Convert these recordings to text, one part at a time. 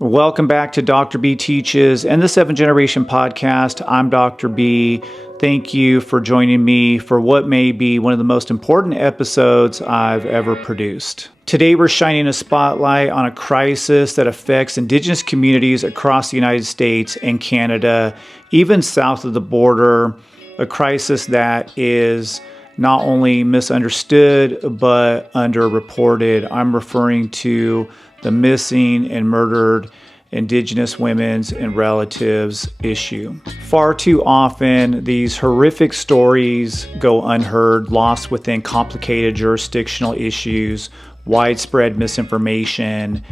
Welcome back to Dr. B Teaches and the 7th Generation Podcast. I'm Dr. B. Thank you for joining me for what may be one of the most important episodes I've ever produced. Today we're shining a spotlight on a crisis that affects Indigenous communities across the United States and Canada, even south of the border, a crisis that is not only misunderstood but underreported. I'm referring to the missing and murdered Indigenous women's and relatives issue. Far too often, these horrific stories go unheard, lost within complicated jurisdictional issues, widespread misinformation,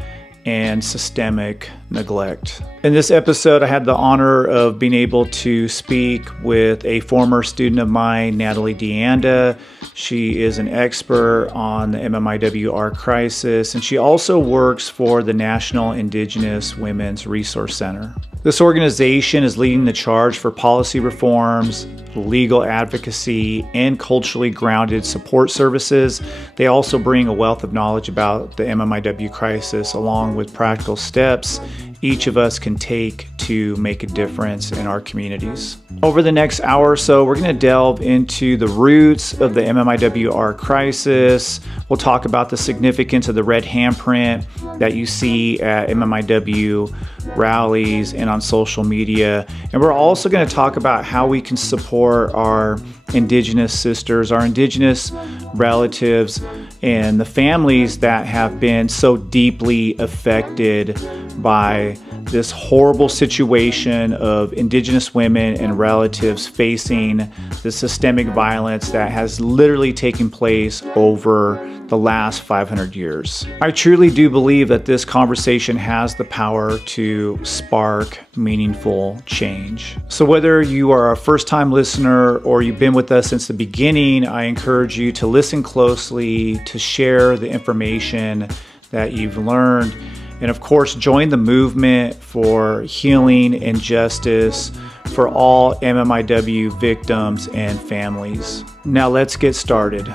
and systemic neglect. In this episode, I had the honor of being able to speak with a former student of mine, Natalie Deanda. She is an expert on the MMIWR crisis, and she also works for the National Indigenous Women's Resource Center. This organization is leading the charge for policy reforms, legal advocacy, and culturally grounded support services. They also bring a wealth of knowledge about the MMIW crisis, along with practical steps each of us can take to make a difference in our communities. Over the next hour or so, we're going to delve into the roots of the MMIWR crisis. We'll talk about the significance of the red handprint that you see at MMIW rallies and on social media. And we're also going to talk about how we can support our Indigenous sisters, our Indigenous relatives, and the families that have been so deeply affected by this horrible situation of Indigenous women and relatives facing the systemic violence that has literally taken place over the last 500 years. I truly do believe that this conversation has the power to spark meaningful change. So whether you are a first-time listener or you've been with us since the beginning, I encourage you to listen closely, to share the information that you've learned, and of course, join the movement for healing and justice for all MMIW victims and families. Now let's get started.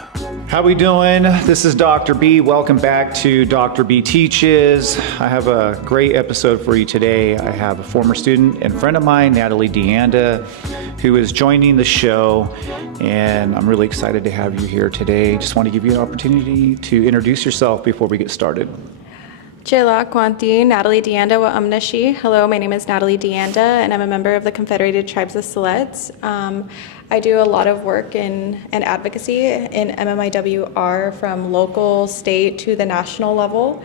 How we doing? This is Dr. B. Welcome back to Dr. B Teaches. I have a great episode for you today. I have a former student and friend of mine, Natalie Deanda, who is joining the show, and I'm really excited to have you here today. Just want to give you an opportunity to introduce yourself before we get started. Jela Kwanti, Natalie Deanda wa Umnashi. Hello, my name is Natalie Deanda, and I'm a member of the Confederated Tribes of Siletz. I do a lot of work in advocacy in MMIWR from local, state to the national level,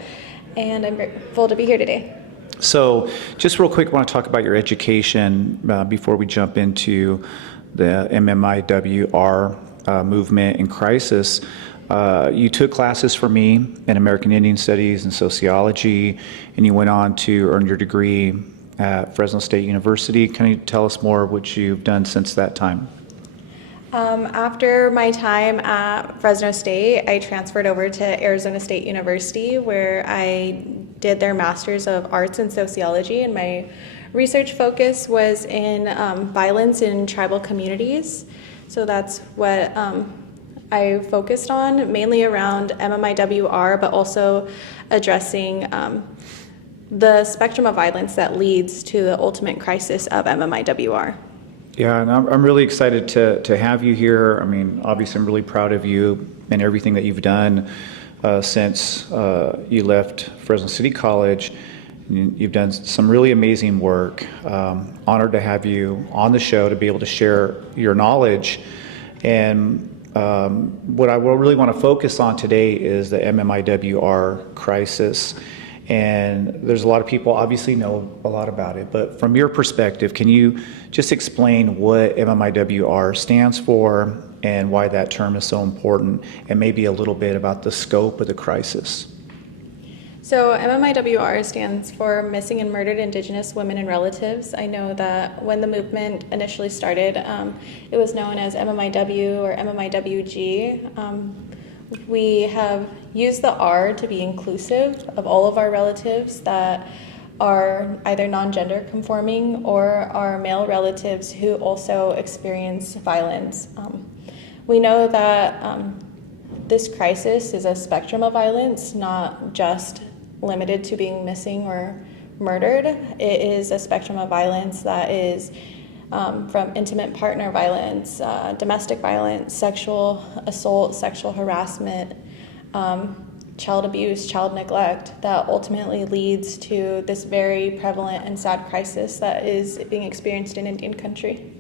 and I'm grateful to be here today. So just real quick, I want to talk about your education before we jump into the MMIWR movement and crisis. You took classes for me in American Indian Studies and Sociology, and you went on to earn your degree at Fresno State University. Can you tell us more what you've done since that time? After my time at Fresno State, I transferred over to Arizona State University, where I did their Master's of Arts in Sociology, and my research focus was in violence in tribal communities. So that's what I focused on, mainly around MMIWR, but also addressing the spectrum of violence that leads to the ultimate crisis of MMIWR. Yeah, and I'm really excited to have you here. I mean, obviously I'm really proud of you and everything that you've done since you left Fresno City College. You've done some really amazing work. Honored to have you on the show to be able to share your knowledge. And what I really want to focus on today is the MMIWR crisis. And there's a lot of people obviously know a lot about it, but from your perspective, can you just explain what MMIWR stands for and why that term is so important, and maybe a little bit about the scope of the crisis? So MMIWR stands for Missing and Murdered Indigenous Women and Relatives. I know that when the movement initially started, it was known as MMIW or MMIWG. We have used the R to be inclusive of all of our relatives that are either non-gender conforming or are male relatives who also experience violence. We know that this crisis is a spectrum of violence, not just limited to being missing or murdered. It is a spectrum of violence that is from intimate partner violence, domestic violence, sexual assault, sexual harassment, child abuse, child neglect, that ultimately leads to this very prevalent and sad crisis that is being experienced in Indian country.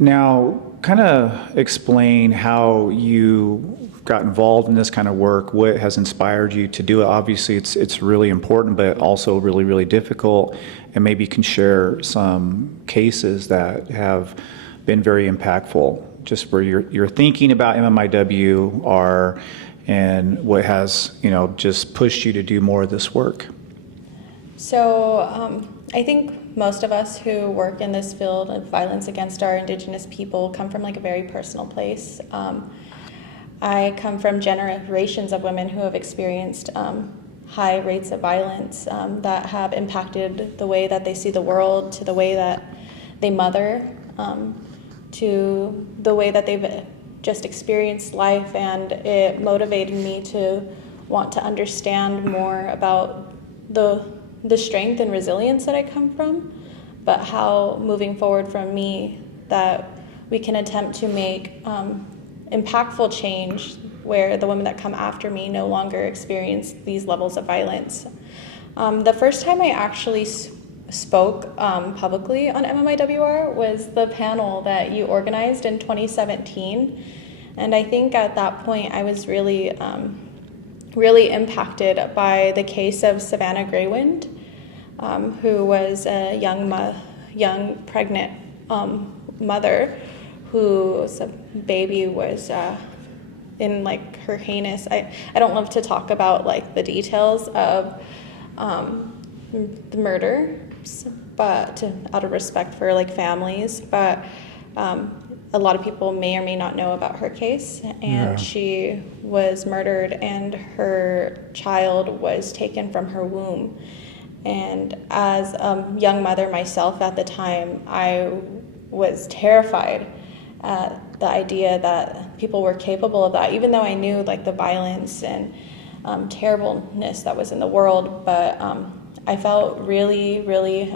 Now, kind of explain how you got involved in this kind of work, what has inspired you to do it. Obviously, it's really important, but also really, really difficult, and maybe you can share some cases that have been very impactful, just where you're thinking about MMIWR and what has, just pushed you to do more of this work. So I think most of us who work in this field of violence against our Indigenous people come from like a very personal place. I come from generations of women who have experienced high rates of violence that have impacted the way that they see the world, to the way that they mother, to the way that they've just experienced life, and it motivated me to want to understand more about the strength and resilience that I come from, but how moving forward from me that we can attempt to make impactful change where the women that come after me no longer experience these levels of violence. The first time I actually spoke publicly on MMIWR was the panel that you organized in 2017. And I think at that point I was really impacted by the case of Savannah Graywind, who was a young pregnant mother whose baby was in like her heinous, I don't love to talk about like the details of the murder, but out of respect for like families, but a lot of people may or may not know about her case, and she was murdered and her child was taken from her womb. And as a young mother myself at the time, I was terrified at the idea that people were capable of that, even though I knew like the violence and terribleness that was in the world. But I felt really, really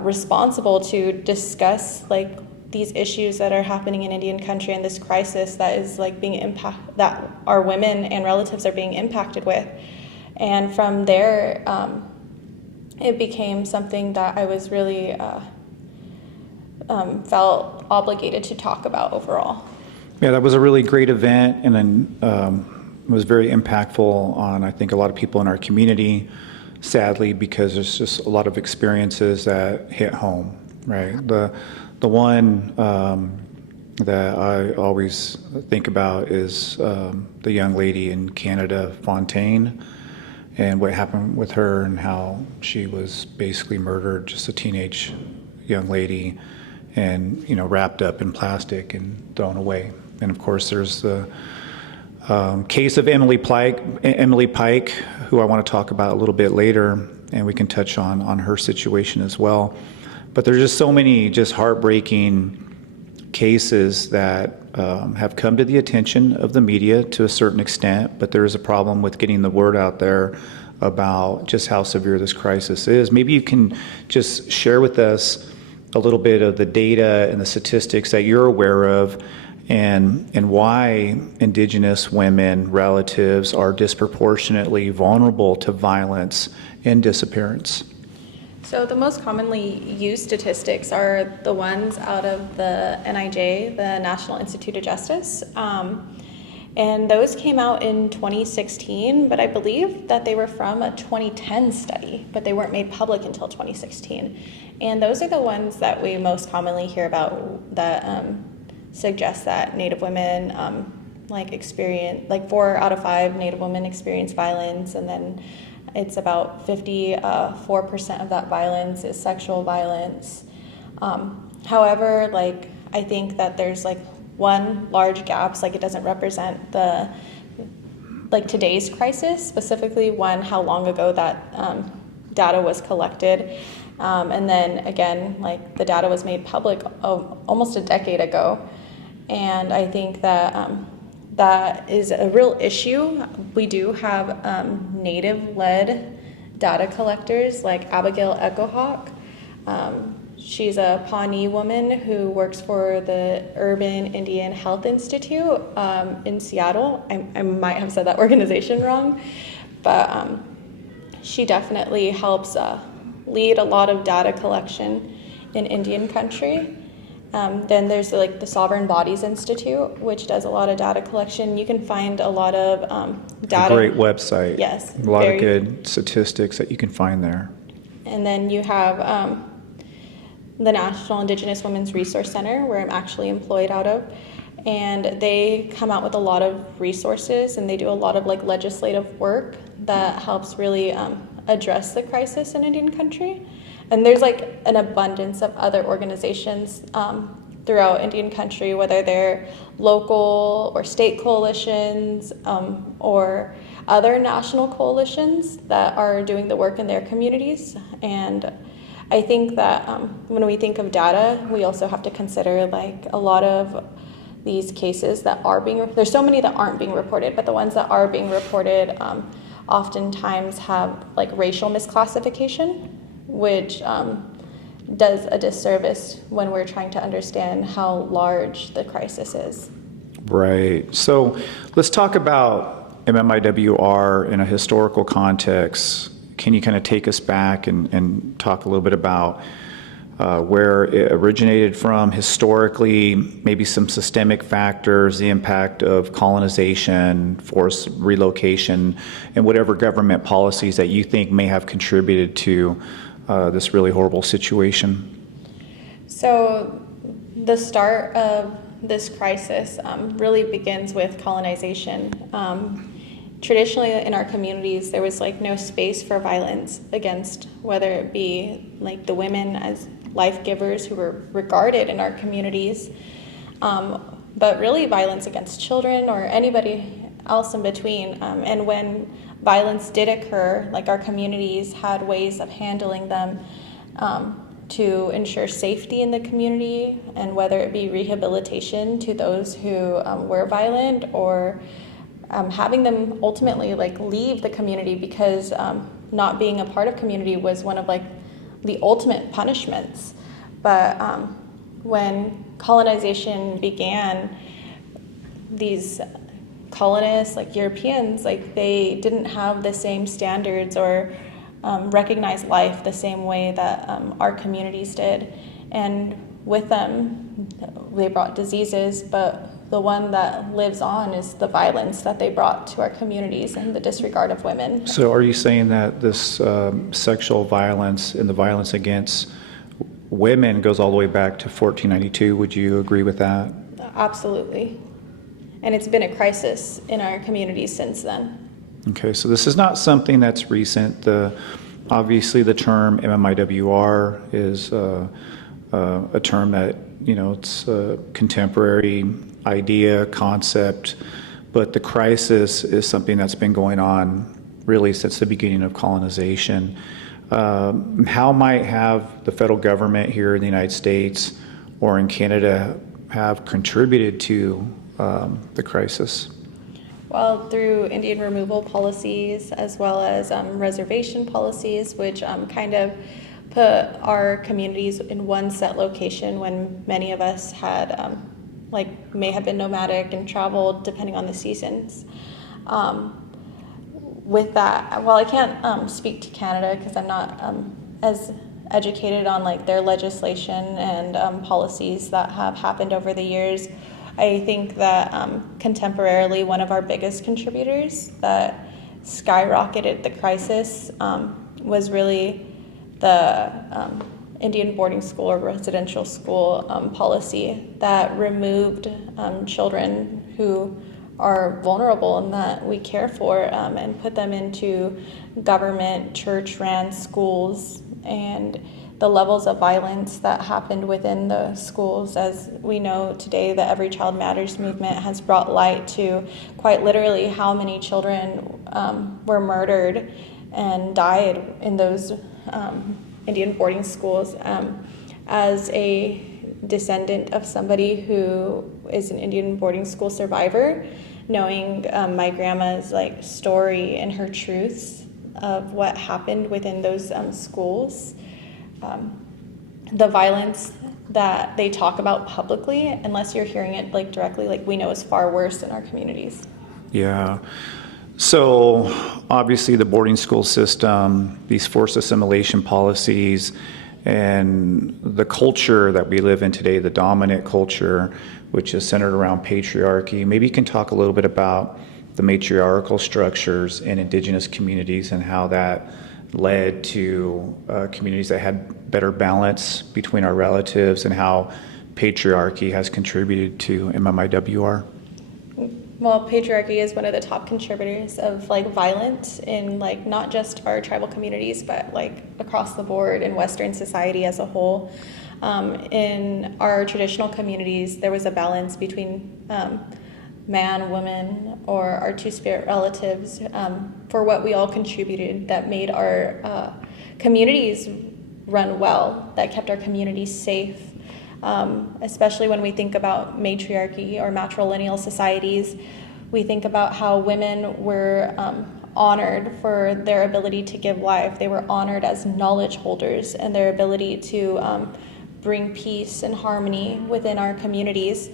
responsible to discuss like these issues that are happening in Indian country and this crisis that is like being that our women and relatives are being impacted with. And from there, it became something that I was really felt obligated to talk about overall. Yeah, that was a really great event, and then it was very impactful on, I think, a lot of people in our community, sadly, because there's just a lot of experiences that hit home, right? The one that I always think about is the young lady in Canada, Fontaine, and what happened with her and how she was basically murdered, just a teenage young lady, and wrapped up in plastic and thrown away. And of course, there's the case of Emily Pike, who I want to talk about a little bit later, and we can touch on her situation as well. But there's just so many just heartbreaking cases that have come to the attention of the media to a certain extent, but there is a problem with getting the word out there about just how severe this crisis is. Maybe you can just share with us a little bit of the data and the statistics that you're aware of, and why Indigenous women relatives are disproportionately vulnerable to violence and disappearance. So the most commonly used statistics are the ones out of the NIJ, the National Institute of Justice. And those came out in 2016, but I believe that they were from a 2010 study, but they weren't made public until 2016. And those are the ones that we most commonly hear about that suggest that Native women experience, 4 out of 5 Native women experience violence, and then it's about 54% of that violence is sexual violence. However, I think that there's one large gap, it doesn't represent the today's crisis, specifically how long ago that data was collected. And then again, the data was made public almost a decade ago. And I think that that is a real issue. We do have Native-led data collectors like Abigail Echohawk. She's a Pawnee woman who works for the Urban Indian Health Institute in Seattle. I might have said that organization wrong, but she definitely helps lead a lot of data collection in Indian country. Then there's like the Sovereign Bodies Institute, which does a lot of data collection. You can find a lot of data. A great website. Yes. A lot of good statistics that you can find there. And then you have the National Indigenous Women's Resource Center, where I'm actually employed out of. And they come out with a lot of resources, and they do a lot of like legislative work that helps really address the crisis in Indian country. And there's like an abundance of other organizations throughout Indian country, whether they're local or state coalitions or other national coalitions that are doing the work in their communities. And I think that when we think of data, we also have to consider like a lot of these cases that are there's so many that aren't being reported, but the ones that are being reported oftentimes have like racial misclassification, which does a disservice when we're trying to understand how large the crisis is. Right. So let's talk about MMIWR in a historical context. Can you kind of take us back and talk a little bit about where it originated from historically, maybe some systemic factors, the impact of colonization, forced relocation, and whatever government policies that you think may have contributed to this really horrible situation? So the start of this crisis really begins with colonization. Traditionally in our communities, there was like no space for violence against, whether it be like the women as life givers who were regarded in our communities, but really violence against children or anybody else in between. And when violence did occur, like our communities had ways of handling them to ensure safety in the community, and whether it be rehabilitation to those who were violent, or having them ultimately like leave the community because not being a part of community was one of like the ultimate punishments. But when colonization began, these colonists, like Europeans, like they didn't have the same standards or recognize life the same way that our communities did. And with them, they brought diseases, but the one that lives on is the violence that they brought to our communities and the disregard of women. So are you saying that this sexual violence and the violence against women goes all the way back to 1492? Would you agree with that? Absolutely. And it's been a crisis in our communities since then. Okay, so this is not something that's recent. Obviously the term MMIWR is a term that, it's a contemporary idea, concept, but the crisis is something that's been going on really since the beginning of colonization. How might have the federal government here in the United States or in Canada have contributed to the crisis? Well, through Indian removal policies as well as reservation policies, which kind of put our communities in one set location when many of us had may have been nomadic and traveled depending on the seasons. With that, while I can't speak to Canada because I'm not as educated on like their legislation and policies that have happened over the years, I think that contemporarily one of our biggest contributors that skyrocketed the crisis was really the Indian boarding school or residential school policy that removed children who are vulnerable and that we care for and put them into government church-ran schools. And the levels of violence that happened within the schools, as we know today, the Every Child Matters movement has brought light to quite literally how many children were murdered and died in those Indian boarding schools. As a descendant of somebody who is an Indian boarding school survivor, knowing my grandma's like story and her truths of what happened within those schools, the violence that they talk about publicly, unless you're hearing it like directly, like we know is far worse in our communities. Yeah. So obviously the boarding school system, these forced assimilation policies, and the culture that we live in today, the dominant culture, which is centered around patriarchy. Maybe you can talk a little bit about the matriarchal structures in Indigenous communities and how that led to communities that had better balance between our relatives, and how patriarchy has contributed to MMIWR. Well, patriarchy is one of the top contributors of like violence in like not just our tribal communities, but like across the board in Western society as a whole. In our traditional communities, there was a balance between man, woman, or our two-spirit relatives for what we all contributed that made our communities run well, that kept our communities safe. Especially when we think about matriarchy or matrilineal societies, we think about how women were honored for their ability to give life. They were honored as knowledge holders and their ability to bring peace and harmony within our communities.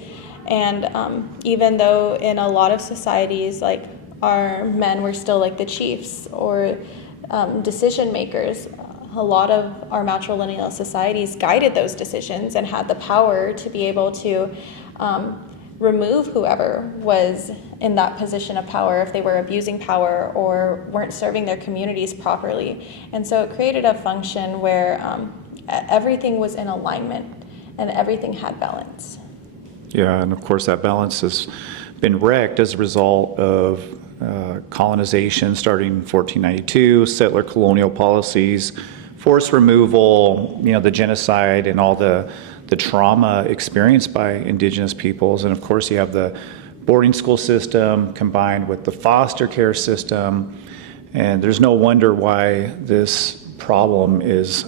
And even though in a lot of societies, like our men were still like the chiefs or decision makers, a lot of our matrilineal societies guided those decisions and had the power to be able to remove whoever was in that position of power if they were abusing power or weren't serving their communities properly. And so it created a function where everything was in alignment and everything had balance. Yeah, and of course that balance has been wrecked as a result of colonization starting in 1492, settler colonial policies, forced removal, the genocide and all the trauma experienced by Indigenous peoples. And of course you have the boarding school system combined with the foster care system. And there's no wonder why this problem is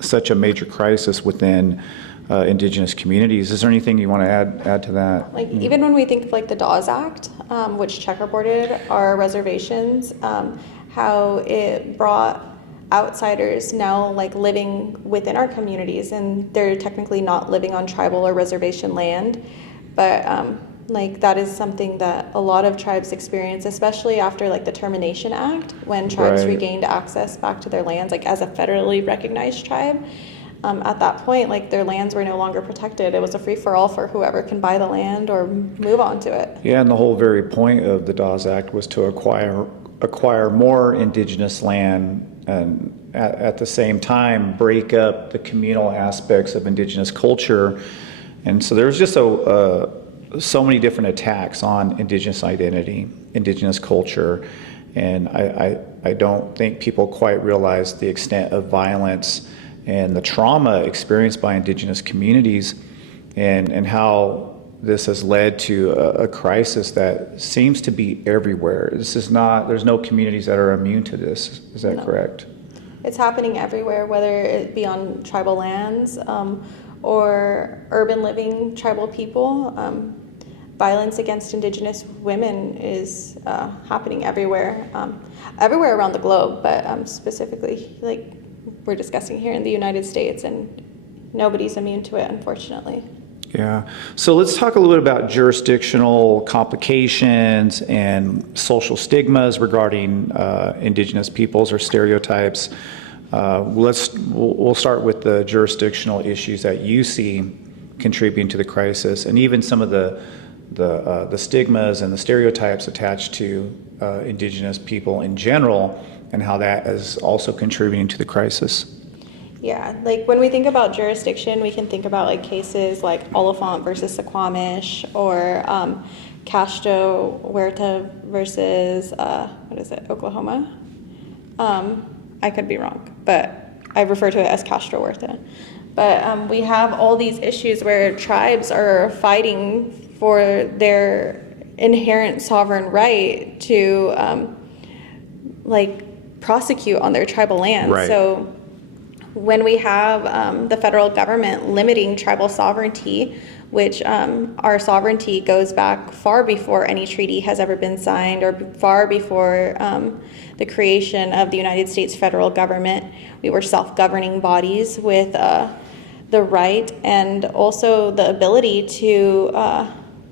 such a major crisis within Indigenous communities. Is there anything you want to add to that? Like even when we think of like the Dawes Act, which checkerboarded our reservations, how it brought outsiders now like living within our communities, and they're technically not living on tribal or reservation land, but like that is something that a lot of tribes experience, especially after like the Termination Act, when tribes regained access back to their lands, like as a federally recognized tribe. At that point, like their lands were no longer protected. It was a free-for-all for whoever can buy the land or move onto it. Yeah, and the whole very point of the Dawes Act was to acquire more Indigenous land, and at the same time break up the communal aspects of Indigenous culture. And so there's just so many different attacks on Indigenous identity, Indigenous culture, and I don't think people quite realize the extent of violence and the trauma experienced by Indigenous communities, and how this has led to a crisis that seems to be everywhere. There's no communities that are immune to this. Is that correct? It's happening everywhere, whether it be on tribal lands or urban living tribal people. Violence against Indigenous women is happening everywhere, everywhere around the globe, but specifically, like we're discussing here in the United States, and nobody's immune to it, unfortunately. Yeah. So let's talk a little bit about jurisdictional complications and social stigmas regarding Indigenous peoples or stereotypes. We'll start with the jurisdictional issues that you see contributing to the crisis, and even some of the stigmas and the stereotypes attached to Indigenous people in general, and how that is also contributing to the crisis. Yeah, like when we think about jurisdiction, we can think about like cases like Oliphant versus Suquamish, or Castro Huerta versus Oklahoma. I could be wrong, but I refer to it as Castro Huerta. But we have all these issues where tribes are fighting for their inherent sovereign right to like prosecute on their tribal lands. Right. So when we have the federal government limiting tribal sovereignty, which our sovereignty goes back far before any treaty has ever been signed, or far before the creation of the United States federal government. We were self-governing bodies with the right and also the ability to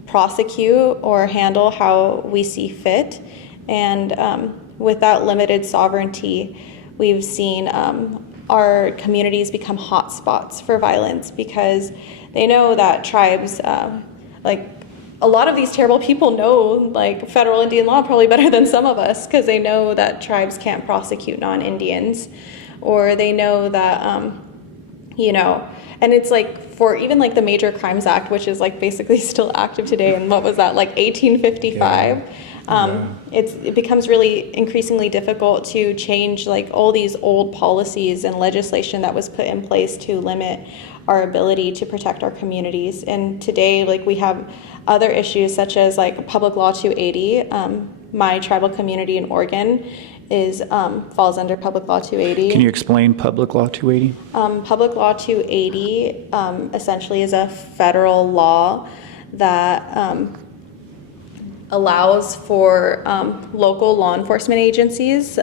prosecute or handle how we see fit. And without limited sovereignty, we've seen our communities become hotspots for violence, because they know that tribes, like a lot of these terrible people know like federal Indian law probably better than some of us, because they know that tribes can't prosecute non-Indians, or they know that, you know, and it's like for even like the Major Crimes Act, which is like basically still active today, and what was that, like 1855? Yeah. It becomes really increasingly difficult to change like all these old policies and legislation that was put in place to limit our ability to protect our communities. And today, like, we have other issues such as like Public Law 280. My tribal community in Oregon is falls under Public Law 280. Can you explain Public Law 280? Public Law 280 essentially is a federal law that allows for local law enforcement agencies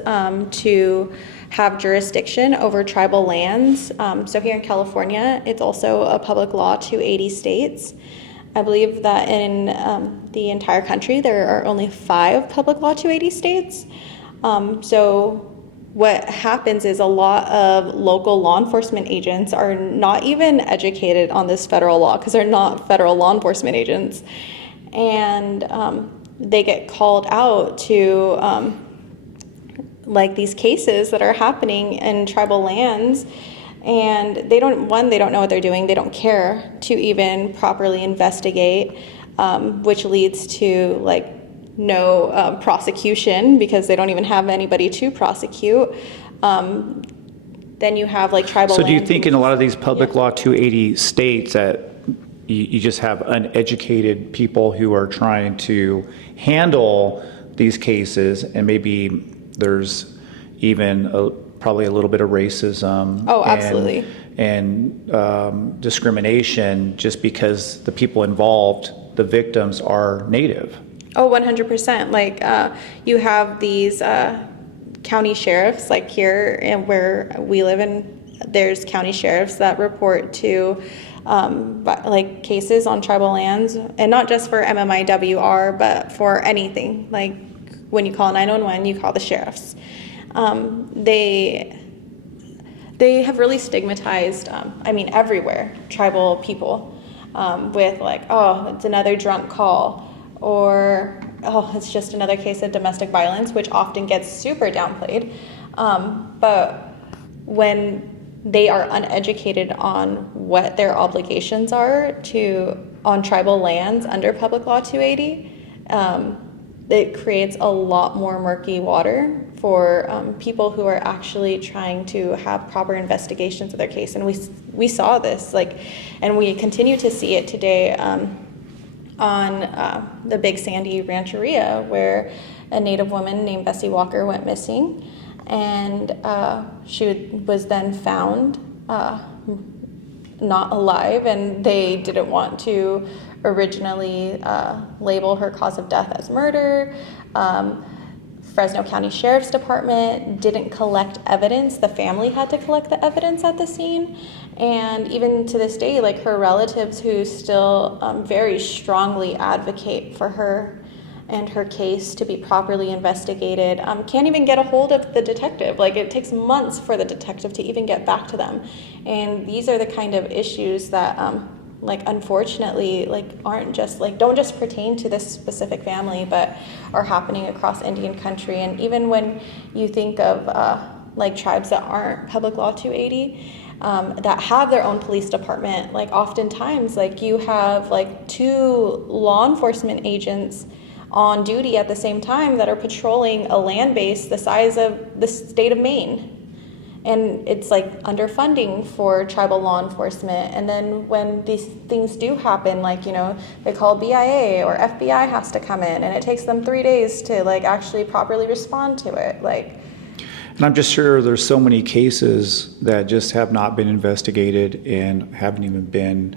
to have jurisdiction over tribal lands. So here in California, it's also a Public Law 280 states. I believe that in the entire country, there are only 5 Public Law 280 states. So what happens is a lot of local law enforcement agents are not even educated on this federal law, because they're not federal law enforcement agents. And they get called out to like these cases that are happening in tribal lands, and they don't know what they're doing. They don't care to even properly investigate, which leads to like no prosecution, because they don't even have anybody to prosecute. Then you have like tribal So land. do you think in a lot of these Public Law 280 states that you just have uneducated people who are trying to handle these cases, and maybe there's even probably a little bit of racism? Oh, absolutely. And discrimination, just because the people involved, the victims, are Native. Oh, 100%. Like you have these county sheriffs, like here and where we live in, there's county sheriffs that report to like cases on tribal lands, and not just for MMIWR, but for anything. Like when you call 911, you call the sheriffs. They have really stigmatized, everywhere, tribal people with like, oh, it's another drunk call, or oh, it's just another case of domestic violence, which often gets super downplayed. But when they are uneducated on what their obligations are on tribal lands under Public Law 280, it creates a lot more murky water for people who are actually trying to have proper investigations of their case. And we saw this, and we continue to see it today on the Big Sandy Rancheria, where a Native woman named Bessie Walker went missing, and she was then found not alive, and they didn't want to originally label her cause of death as murder. Fresno County Sheriff's Department didn't collect evidence. The family had to collect the evidence at the scene. And even to this day, like, her relatives, who still very strongly advocate for her and her case to be properly investigated, can't even get a hold of the detective. Like, it takes months for the detective to even get back to them. And these are the kind of issues that unfortunately, aren't just don't just pertain to this specific family, but are happening across Indian country. And even when you think of tribes that aren't Public Law 280, that have their own police department, oftentimes you have 2 law enforcement agents on duty at the same time that are patrolling a land base the size of the state of Maine. And it's underfunding for tribal law enforcement. And then when these things do happen, they call BIA or FBI has to come in, and it takes them 3 days to actually properly respond to it. And I'm just sure there's so many cases that just have not been investigated and haven't even been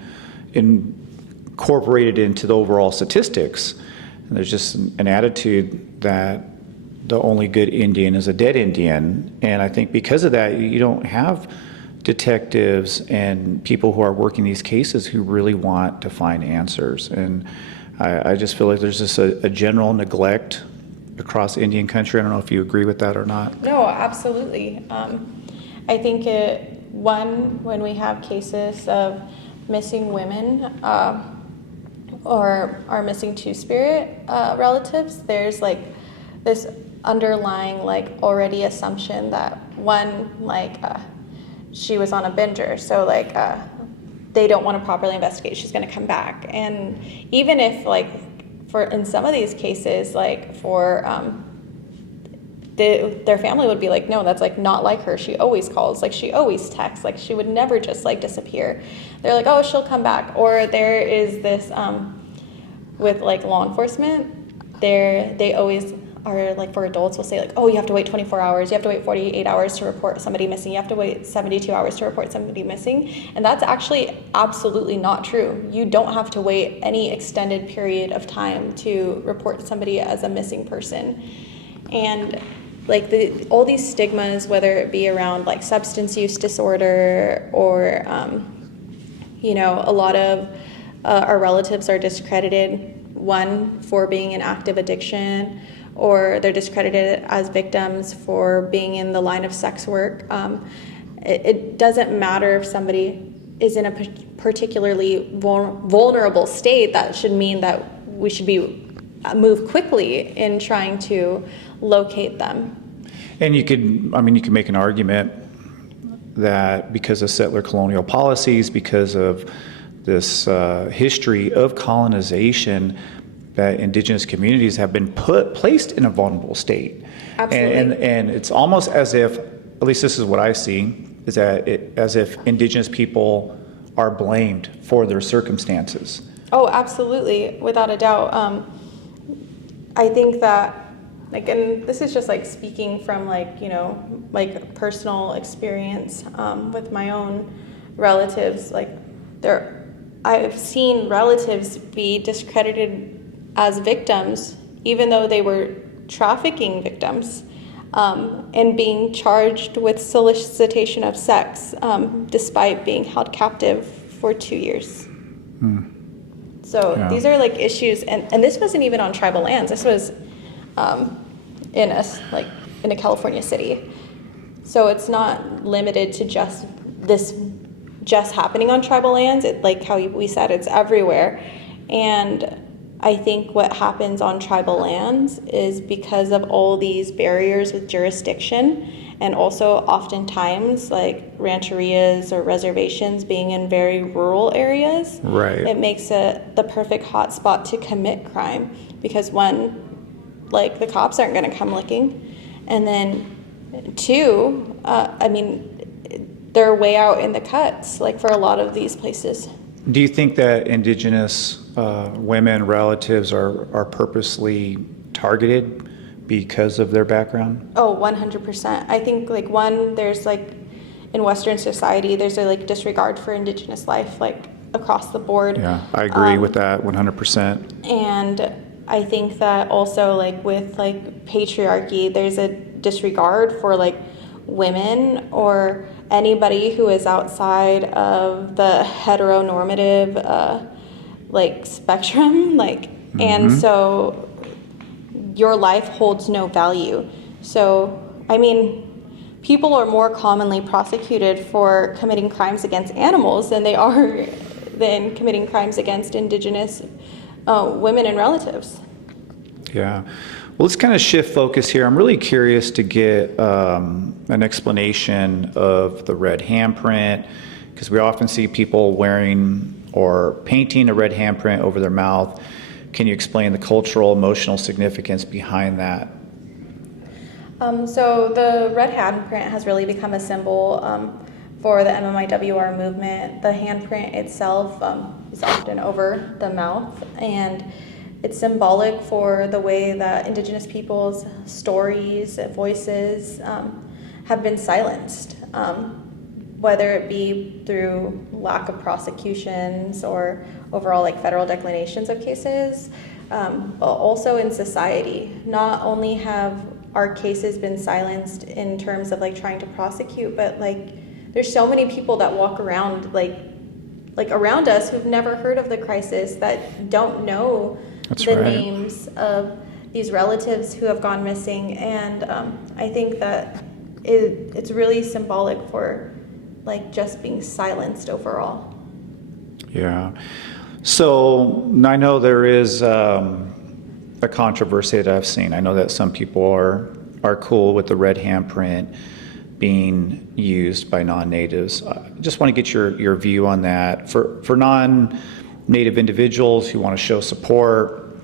incorporated into the overall statistics. And there's just an attitude that the only good Indian is a dead Indian. And I think because of that, you don't have detectives and people who are working these cases who really want to find answers. And I just feel like there's just a general neglect across Indian country. I don't know if you agree with that or not. No, absolutely. I think when we have cases of missing women or our missing two-spirit relatives, there's like this underlying like already assumption that one, like she was on a binger, so like they don't want to properly investigate, she's going to come back. And even if like in some of these cases, like for their family would be like, no, that's like not like her, she always calls, like she always texts, like she would never just like disappear. They're like, oh, she'll come back. Or there is this with like law enforcement, they always are like, for adults will say like, oh, you have to wait 24 hours, you have to wait 48 hours to report somebody missing, you have to wait 72 hours to report somebody missing. And that's actually absolutely not true. You don't have to wait any extended period of time to report somebody as a missing person. And like all these stigmas, whether it be around like substance use disorder or a lot of our relatives are discredited, one, for being in active addiction, or they're discredited as victims for being in the line of sex work. It doesn't matter if somebody is in a particularly vulnerable state. That should mean that we should move quickly in trying to locate them. And you could make an argument that because of settler colonial policies, because of this history of colonization, that Indigenous communities have been placed in a vulnerable state. Absolutely. And it's almost as if, at least this is what I see, is that as if Indigenous people are blamed for their circumstances. Oh, absolutely, without a doubt. I think that, like, and this is just like speaking from like personal experience with my own relatives. Like, I've seen relatives be discredited as victims, even though they were trafficking victims, and being charged with solicitation of sex, despite being held captive for 2 years. So yeah. These are like issues, and this wasn't even on tribal lands. This was in a California city. So it's not limited to just happening on tribal lands. It, like how we said, it's everywhere. And I think what happens on tribal lands is because of all these barriers with jurisdiction, and also oftentimes like rancherias or reservations being in very rural areas, right, it makes it the perfect hot spot to commit crime, because one, like the cops aren't going to come looking, and then two, they're way out in the cuts, like for a lot of these places. Do you think that Indigenous women relatives are purposely targeted because of their background? Oh, 100%. I think like there's like in Western society, there's a like disregard for Indigenous life, like across the board. Yeah, I agree with that 100%. And I think that also like with like patriarchy, there's a disregard for like women or anybody who is outside of the heteronormative like spectrum, like, and so your life holds no value. So, I mean, people are more commonly prosecuted for committing crimes against animals than committing crimes against Indigenous women and relatives. Yeah. Well, let's kind of shift focus here. I'm really curious to get an explanation of the red handprint, because we often see people wearing or painting a red handprint over their mouth. Can you explain the cultural, emotional significance behind that? So the red handprint has really become a symbol for the MMIWR movement. The handprint itself is often over the mouth, and it's symbolic for the way that Indigenous people's stories, voices, have been silenced, whether it be through lack of prosecutions or overall like federal declinations of cases, but also in society. Not only have our cases been silenced in terms of like trying to prosecute, but like there's so many people that walk around like around us who've never heard of the crisis, that don't know the names of these relatives who have gone missing. And I think that it's really symbolic for like just being silenced overall. Yeah. So I know there is a controversy that I've seen. I know that some people are cool with the red handprint being used by non-natives. I just want to get your view on that. For non-native individuals who want to show support,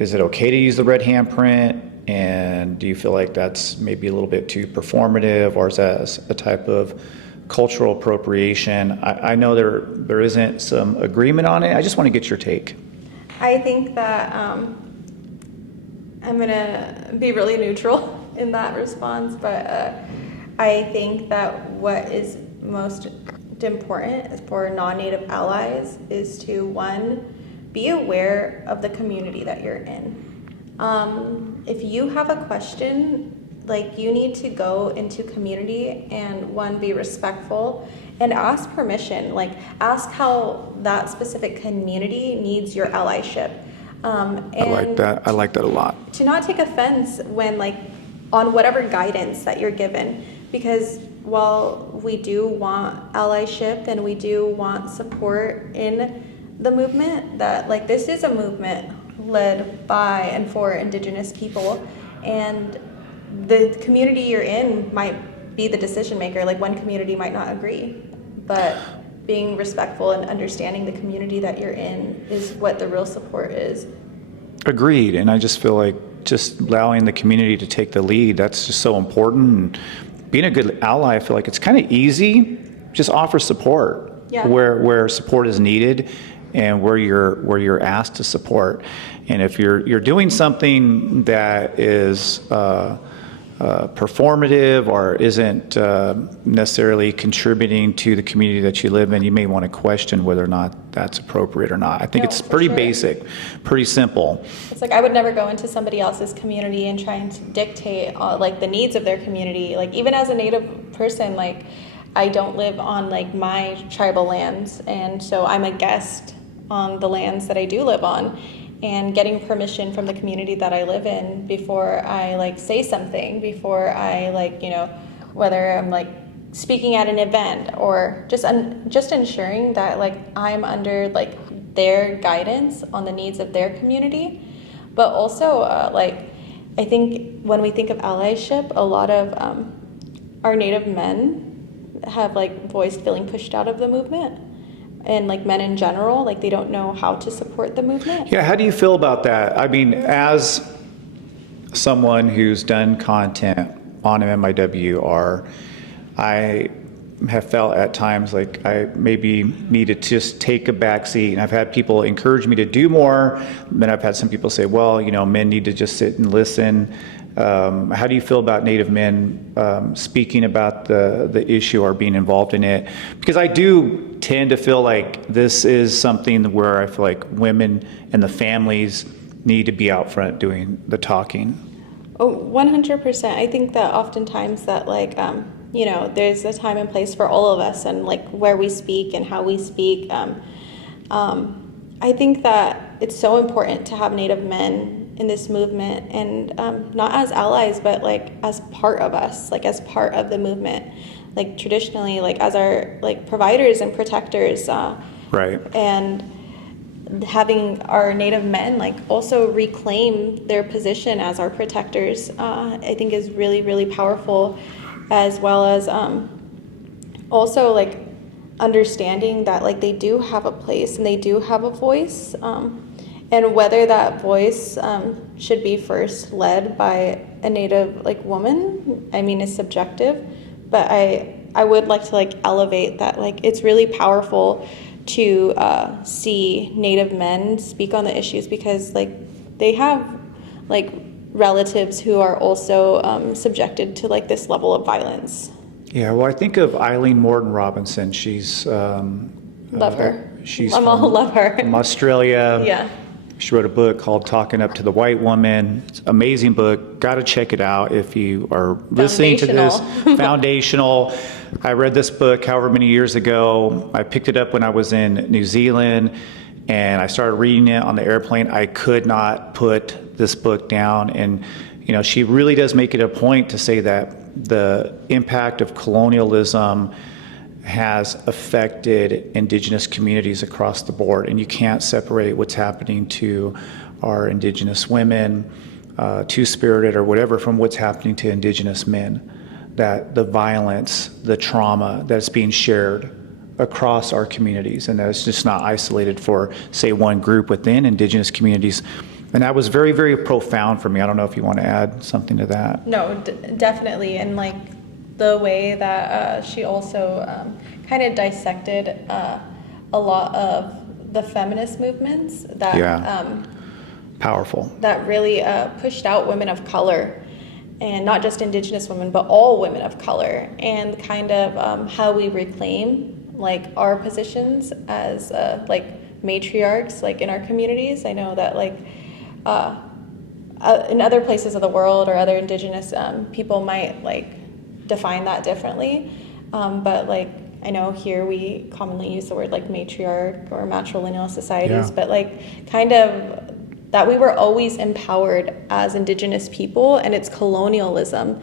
is it okay to use the red handprint? And do you feel like that's maybe a little bit too performative, or is that a type of cultural appropriation? I know there isn't some agreement on it. I just want to get your take. I think that I'm going to be really neutral in that response, but I think that what is most important for non-native allies is to, one, be aware of the community that you're in. If you have a question, like, you need to go into community and, one, be respectful and ask permission. Like, ask how that specific community needs your allyship. And I like that a lot. To not take offense when, like, on whatever guidance that you're given, because while we do want allyship and we do want support in the movement, that like this is a movement led by and for Indigenous people, and the community you're in might be the decision maker. Like, one community might not agree, but being respectful and understanding the community that you're in is what the real support is. Agreed. And I just feel like just allowing the community to take the lead, that's just so important. And being a good ally, I feel like it's kind of easy. Just offer support where support is needed and where you're asked to support. And if you're doing something that is performative or isn't necessarily contributing to the community that you live in, you may want to question whether or not that's appropriate or not. I think it's pretty basic, pretty simple. It's like I would never go into somebody else's community and trying to dictate like the needs of their community. Like, even as a Native person, like, I don't live on like my tribal lands, and so I'm a guest on the lands that I do live on. And getting permission from the community that I live in before I like say something, before I like, you know, whether I'm like speaking at an event or just ensuring that like I'm under like their guidance on the needs of their community. But also like, I think when we think of allyship, a lot of our Native men have like voiced feeling pushed out of the movement. And like men in general, like they don't know how to support the movement. Yeah, how do you feel about that? I mean, as someone who's done content on MMIWR, I have felt at times like I maybe need to just take a back seat. And I've had people encourage me to do more. Then I've had some people say, well, you know, men need to just sit and listen. How do you feel about Native men speaking about the issue or being involved in it? Because I do tend to feel like this is something where I feel like women and the families need to be out front doing the talking. Oh, 100%. I think that oftentimes that like, you know, there's a time and place for all of us, and like where we speak and how we speak. I think that it's so important to have Native men in this movement, and not as allies, but like as part of us, like as part of the movement, like traditionally, like as our like providers and protectors. Right. And having our Native men like also reclaim their position as our protectors, I think is really, really powerful, as well as also like understanding that like they do have a place and they do have a voice. And whether that voice should be first led by a Native like woman, I mean, is subjective. But I would like to like elevate that, like it's really powerful to see Native men speak on the issues, because like they have like relatives who are also subjected to like this level of violence. Yeah, well, I think of Eileen Morton Robinson. She's Love her. She's love her. from Australia. Yeah. She wrote a book called Talking Up to the White Woman. It's an amazing book. Got to check it out if you are listening to this. Foundational. I read this book however many years ago. I picked it up when I was in New Zealand, and I started reading it on the airplane. I could not put this book down. And, she really does make it a point to say that the impact of colonialism has affected Indigenous communities across the board, and you can't separate what's happening to our Indigenous women, Two-Spirited or whatever, from what's happening to Indigenous men. That the violence, the trauma that's being shared across our communities, and that it's just not isolated for, say, one group within Indigenous communities. And that was very, very profound for me. I don't know if you want to add something to that. No, definitely. And like the way that she also kind of dissected a lot of the feminist movements that powerful, that really pushed out women of color, and not just Indigenous women, but all women of color, and kind of how we reclaim like our positions as like matriarchs, like in our communities. I know that like in other places of the world or other Indigenous people might like define that differently, but like I know here we commonly use the word like matriarch or matrilineal societies, but like kind of that we were always empowered as Indigenous people, and it's colonialism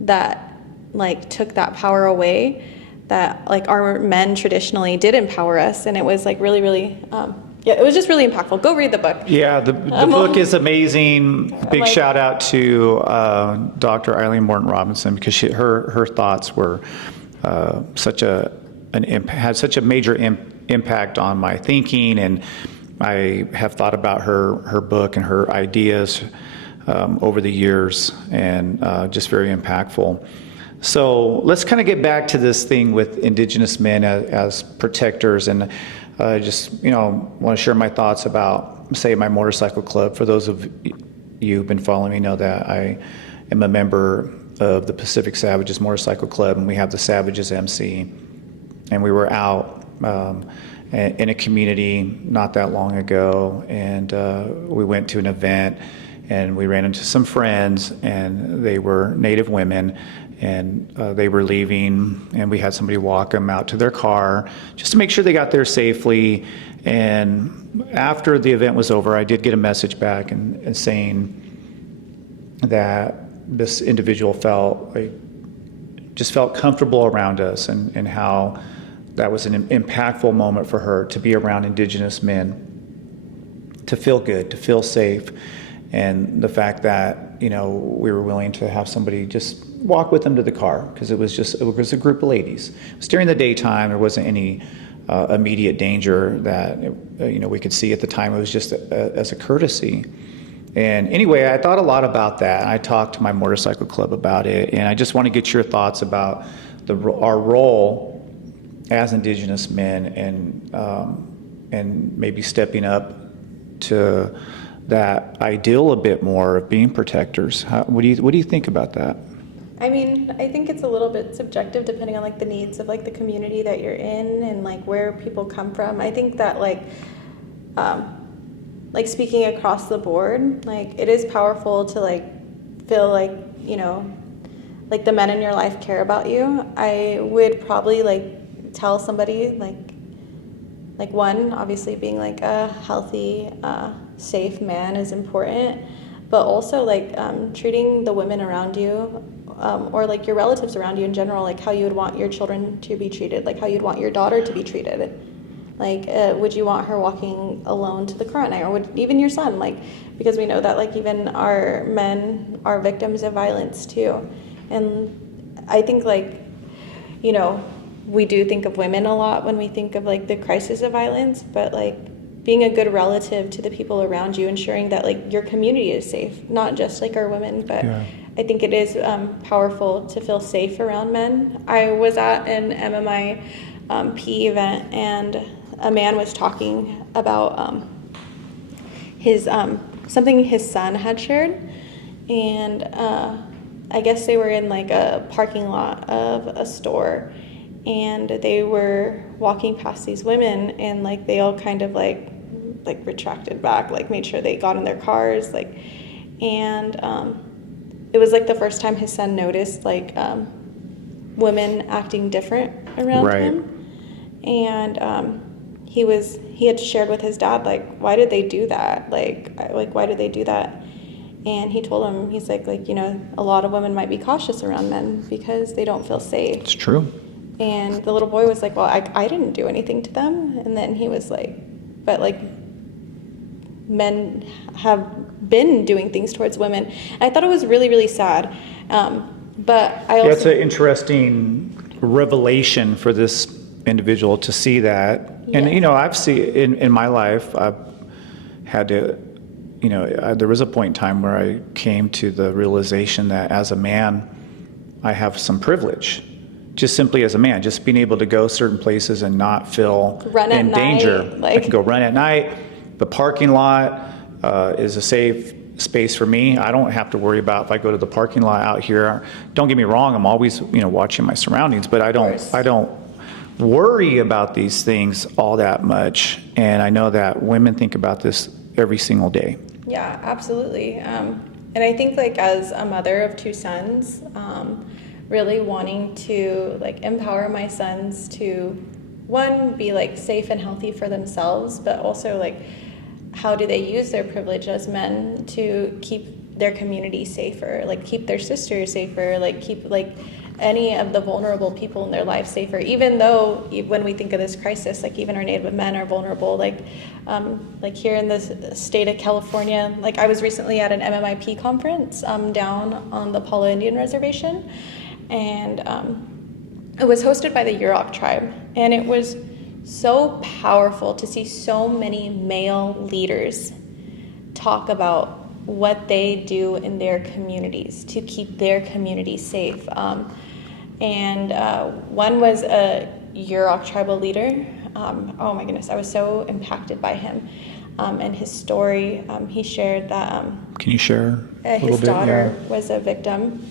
that like took that power away, that like our men traditionally did empower us, and it was like really, really it was just really impactful. Go read the book. Yeah, the book is amazing. Big shout out to Dr. Eileen Morton Robinson, because her thoughts were had such a major impact on my thinking, and I have thought about her book and her ideas over the years, and just very impactful. So let's kind of get back to this thing with Indigenous men as protectors, and I just want to share my thoughts about, say, my motorcycle club. For those of you who've been following me know that I am a member of the Pacific Savages Motorcycle Club, and we have the Savages MC. And we were out in a community not that long ago, and we went to an event, and we ran into some friends, and they were Native women, and they were leaving, and we had somebody walk them out to their car just to make sure they got there safely. And after the event was over, I did get a message back and saying that this individual felt comfortable around us, and how that was an impactful moment for her to be around Indigenous men, to feel good, to feel safe. And the fact that, we were willing to have somebody just walk with them to the car, because it was a group of ladies. It was during the daytime. There wasn't any immediate danger that, we could see at the time. It was just as a courtesy. And anyway, I thought a lot about that, and I talked to my motorcycle club about it, and I just want to get your thoughts about our role as Indigenous men, and maybe stepping up to that ideal a bit more of being protectors. What do you think about that? I mean, I think it's a little bit subjective depending on like the needs of like the community that you're in and like where people come from. I think that like speaking across the board, like it is powerful to like feel like, like the men in your life care about you. I would probably like tell somebody like one, obviously being like a healthy, safe man is important, but also like treating the women around you, or like your relatives around you in general, like how you would want your children to be treated, like how you'd want your daughter to be treated. Like, would you want her walking alone to the car at night, or would even your son, like, because we know that like even our men are victims of violence too. And I think like, we do think of women a lot when we think of like the crisis of violence, but like being a good relative to the people around you, ensuring that like your community is safe, not just like our women, but I think it is powerful to feel safe around men. I was at an MMIP event, and a man was talking about his something his son had shared, and I guess they were in like a parking lot of a store, and they were walking past these women, and like they all kind of like retracted back, like made sure they got in their cars, like, and it was like the first time his son noticed like women acting different around him, and he had shared with his dad, like, why did they do that? Like why did they do that? And he told him, he's like, you know, a lot of women might be cautious around men because they don't feel safe. It's true. And the little boy was like, well, I didn't do anything to them. And then he was like, but like, men have been doing things towards women. And I thought it was really, really sad. But I also... It's an interesting revelation for this individual to see that. Yeah. And, you know, I've seen in my life, I've had to, you know, there was a point in time where I came to the realization that as a man, I have some privilege. Just simply as a man, just being able to go certain places and not feel in danger. I can go run at night. The parking lot is a safe space for me. I don't have to worry about if I go to the parking lot out here. Don't get me wrong, I'm always, you know, watching my surroundings, but I don't worry about these things all that much. And I know that women think about this every single day. Yeah, absolutely. And I think like as a mother of two sons, really wanting to like empower my sons to, one, be like safe and healthy for themselves, but also like how do they use their privilege as men to keep their community safer, like keep their sisters safer, like keep like any of the vulnerable people in their life safer, even though when we think of this crisis, like even our Native men are vulnerable, like here in the state of California, like I was recently at an MMIP conference down on the Paula Indian Reservation, and it was hosted by the Yurok tribe, and it was so powerful to see so many male leaders talk about what they do in their communities to keep their community safe. And one was a Yurok tribal leader. Oh my goodness, I was so impacted by him and his story. He shared that can you share his daughter was a victim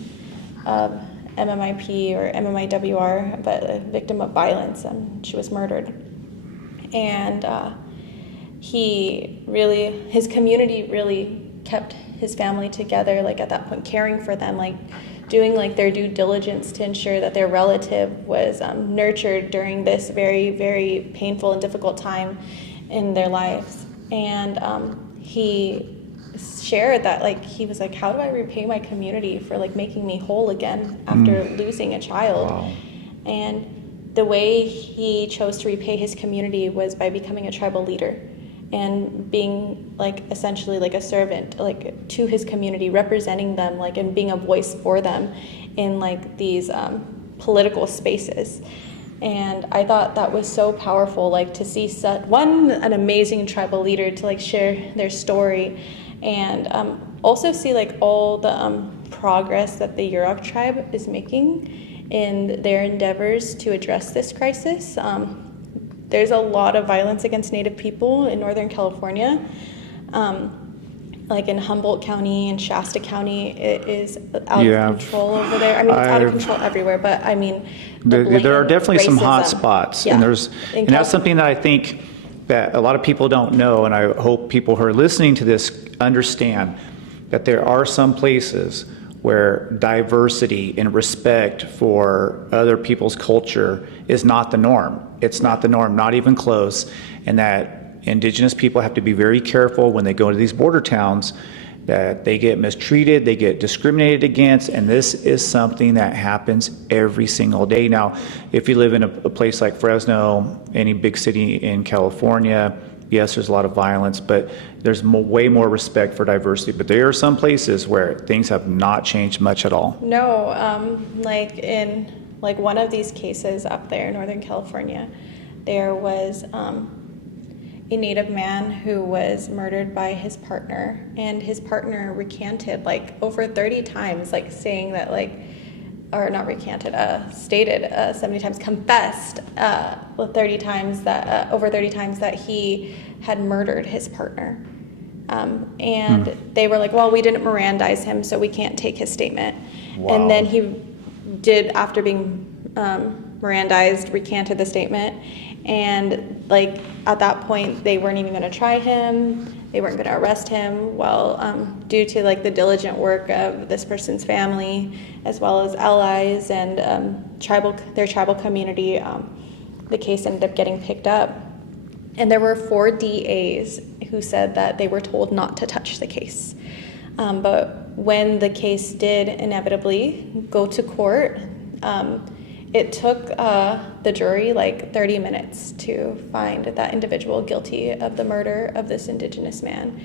of MMIP or MMIWR, but a victim of violence, and she was murdered. And his community really kept his family together, like at that point, caring for them, like doing like their due diligence to ensure that their relative was nurtured during this very, very painful and difficult time in their lives. And he shared that, like, he was like, how do I repay my community for like making me whole again after losing a child? Wow. And the way he chose to repay his community was by becoming a tribal leader and being like essentially like a servant like to his community, representing them, like, and being a voice for them in like these political spaces. And I thought that was so powerful, like to see an amazing tribal leader to like share their story, and also see like all the progress that the Yurok tribe is making in their endeavors to address this crisis. There's a lot of violence against Native people in Northern California. Like in Humboldt County and Shasta County, it is out of control over there. I mean, it's out of control everywhere, but I mean, there are definitely some hot racism. spots, Yeah. and that's something that I think that a lot of people don't know, and I hope people who are listening to this understand that there are some places where diversity and respect for other people's culture is not the norm. It's not the norm, not even close, and that Indigenous people have to be very careful when they go to these border towns that they get mistreated, they get discriminated against, and this is something that happens every single day. Now, if you live in a place like Fresno, any big city in California, yes, there's a lot of violence, but there's way more respect for diversity. But there are some places where things have not changed much at all. No, like in like one of these cases up there in Northern California, there was a Native man who was murdered by his partner, and his partner recanted like over 30 times, like saying that like, or not recanted, stated 70 times, confessed 30 times that over 30 times that he had murdered his partner. And they were like, well, we didn't Mirandize him, so we can't take his statement. Wow. And then he did, after being Mirandized, recanted the statement. And like at that point, they weren't even going to try him. They weren't going to arrest him. Well, due to like the diligent work of this person's family, as well as allies and their tribal community, the case ended up getting picked up. And there were 4 DAs who said that they were told not to touch the case. But when the case did inevitably go to court, it took the jury like 30 minutes to find that individual guilty of the murder of this Indigenous man.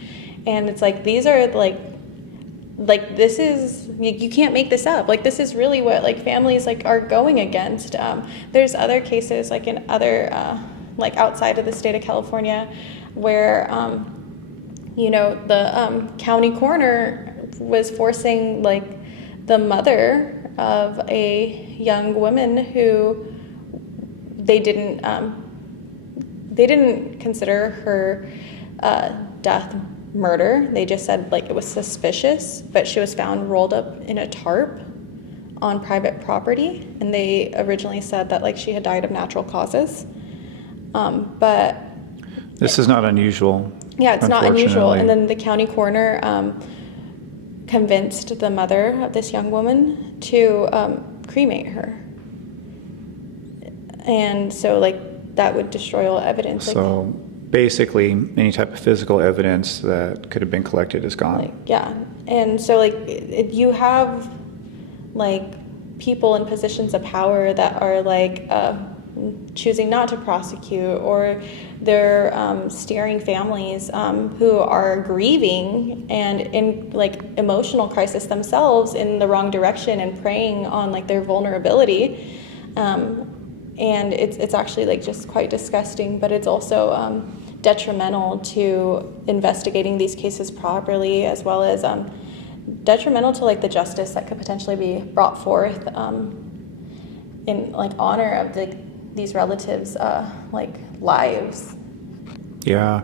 And it's like, these are like this is, you can't make this up. Like, this is really what like families like are going against. There's other cases like in other, like outside of the state of California where, the county coroner was forcing like the mother of a young woman who they didn't consider her death murder. They just said like it was suspicious, but she was found rolled up in a tarp on private property, and they originally said that like she had died of natural causes. But this is not unusual. Yeah, it's not unusual. And then the county coroner convinced the mother of this young woman to cremate her. And so like that would destroy all evidence. So basically any type of physical evidence that could have been collected is gone. Like, yeah. And so like you have like people in positions of power that are like choosing not to prosecute, or they're steering families who are grieving and in like emotional crisis themselves in the wrong direction and preying on like their vulnerability. And it's actually like just quite disgusting, but it's also detrimental to investigating these cases properly, as well as detrimental to like the justice that could potentially be brought forth in like honor of these relatives' like lives. Yeah.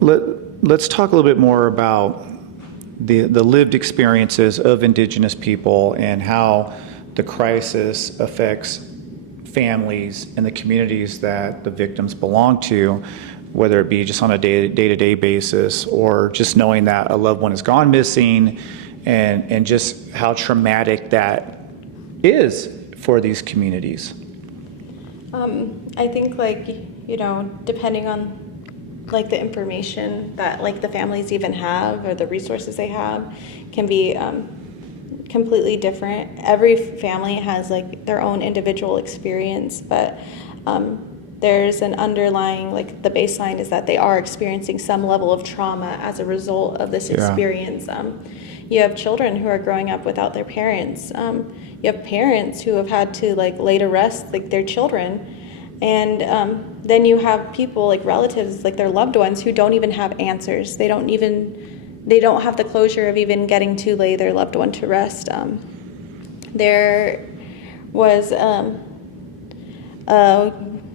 Let's talk a little bit more about the lived experiences of Indigenous people and how the crisis affects families and the communities that the victims belong to, whether it be just on a day-to-day basis or just knowing that a loved one has gone missing, and just how traumatic that is for these communities. I think like, depending on like the information that like the families even have or the resources they have can be completely different. Every family has like their own individual experience, but there's an underlying, like the baseline is that they are experiencing some level of trauma as a result of this experience. You have children who are growing up without their parents. You have parents who have had to like lay to rest like their children. And then you have people like relatives, like their loved ones, who don't even have answers. They don't have the closure of even getting to lay their loved one to rest. There was a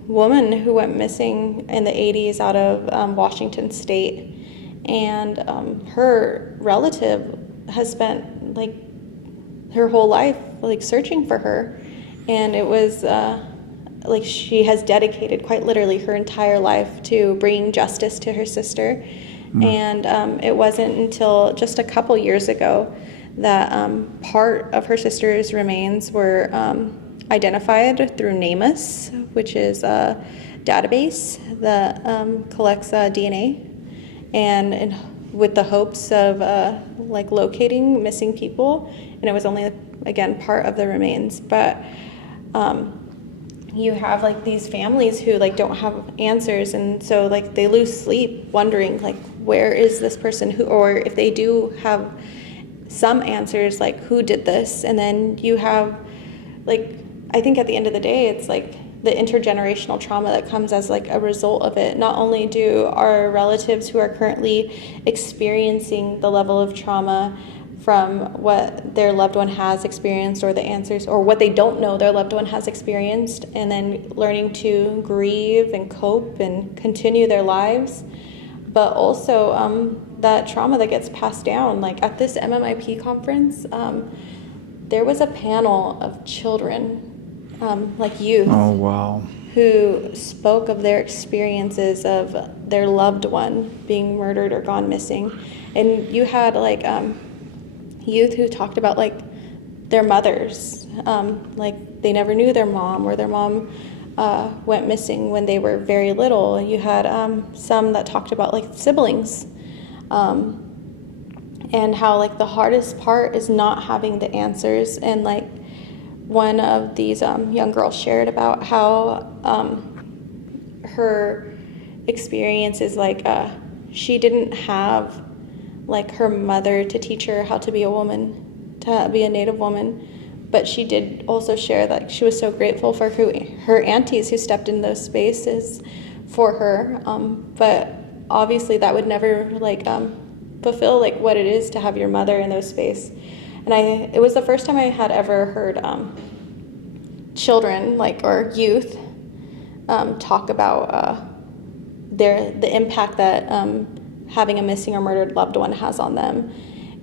woman who went missing in the 80s out of Washington State, and her relative has spent like her whole life like searching for her, and it was like she has dedicated quite literally her entire life to bringing justice to her sister. And it wasn't until just a couple years ago that part of her sister's remains were identified through NamUs, which is a database that collects DNA, and with the hopes of like locating missing people. And it was only, again, part of the remains. But you have like these families who like don't have answers, and so like they lose sleep wondering like, where is this person, who, or if they do have some answers, like who did this? And then you have like, I think at the end of the day, it's like the intergenerational trauma that comes as like a result of it. Not only do our relatives who are currently experiencing the level of trauma from what their loved one has experienced, or the answers, or what they don't know their loved one has experienced, and then learning to grieve and cope and continue their lives. but also that trauma that gets passed down. Like at this MMIP conference, there was a panel of children, like youth. Oh, wow. Who spoke of their experiences of their loved one being murdered or gone missing. And you had like youth who talked about like their mothers, like they never knew their mom, or their mom went missing when they were very little. You had some that talked about like siblings, and how like the hardest part is not having the answers. And like one of these young girls shared about how her experience is like she didn't have like her mother to teach her how to be a woman, to be a Native woman, but she did also share that she was so grateful for her aunties who stepped in those spaces for her, but obviously that would never like fulfill like what it is to have your mother in those spaces. And it was the first time I had ever heard children like or youth talk about the impact that having a missing or murdered loved one has on them.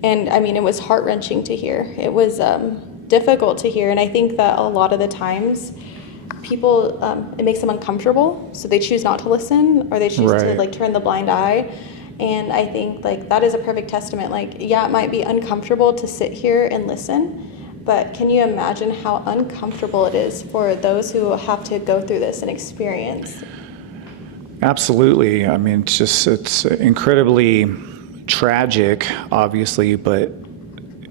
And I mean, it was heart-wrenching to hear. It was difficult to hear, and I think that a lot of the times people, it makes them uncomfortable, so they choose not to listen, or they choose to like turn the blind eye. And I think like that is a perfect testament. Like, yeah, it might be uncomfortable to sit here and listen, but can you imagine how uncomfortable it is for those who have to go through this and experience? Absolutely. I mean, it's incredibly tragic, obviously, but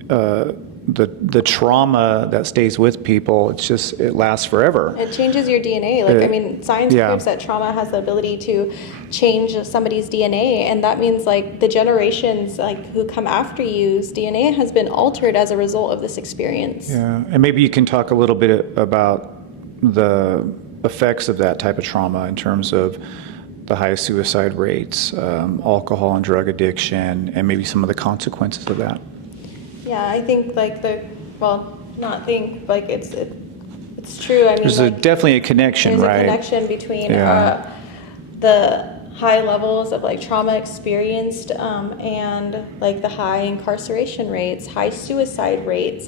the trauma that stays with people, it lasts forever. It changes your DNA. Like, I mean, science proves that trauma has the ability to change somebody's DNA, and that means like the generations like who come after you's DNA has been altered as a result of this experience. Yeah, and maybe you can talk a little bit about the effects of that type of trauma in terms of the high suicide rates, alcohol and drug addiction, and maybe some of the consequences of that. Yeah, I think like it's true. I mean, there's definitely a connection, right? There's a connection between the high levels of like trauma experienced and like the high incarceration rates, high suicide rates,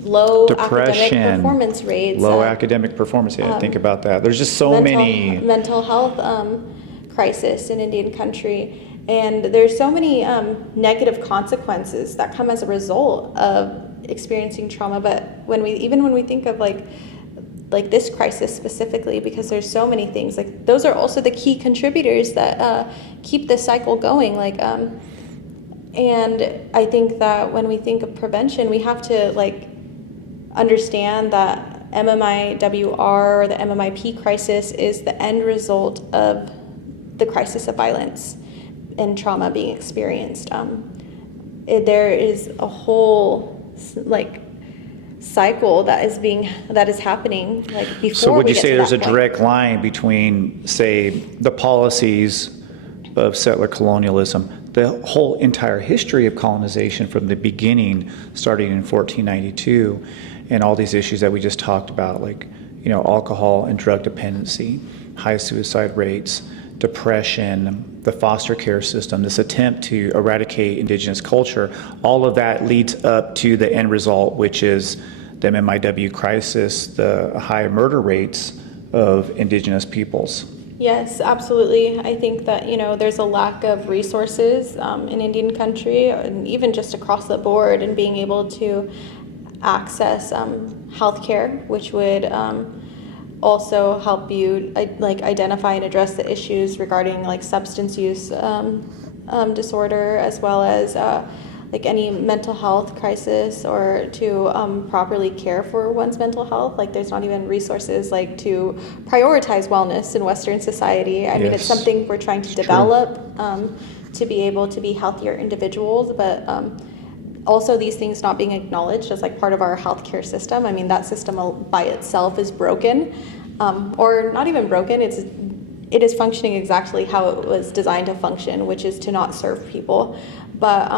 low depression, academic performance rates, low academic performance. Yeah, think about that. There's just so many mental health crisis in Indian country. And there's so many negative consequences that come as a result of experiencing trauma. But when we think of like this crisis specifically, because there's so many things, like those are also the key contributors that keep this cycle going. Like, and I think that when we think of prevention, we have to like understand that MMIWR or the MMIP crisis is the end result of the crisis of violence and trauma being experienced. There is a whole like cycle that is happening like before. So would you say there's a point. direct line between, say, the policies of settler colonialism, the whole entire history of colonization from the beginning, starting in 1492, and all these issues that we just talked about, like, you know, alcohol and drug dependency, high suicide rates, depression, the foster care system, this attempt to eradicate Indigenous culture, all of that leads up to the end result, which is the MMIW crisis, the high murder rates of Indigenous peoples. Yes, absolutely. I think that, you know, there's a lack of resources in Indian country, and even just across the board, and being able to access healthcare, which would also help you identify and address the issues regarding like substance use disorder, as well as like any mental health crisis, or to properly care for one's mental health. Like there's not even resources like to prioritize wellness in Western society. I mean, it's something we're trying to develop to be able to be healthier individuals, but also these things not being acknowledged as like part of our healthcare system. I mean, that system by itself is broken, or not even broken. It is functioning exactly how it was designed to function, which is to not serve people. But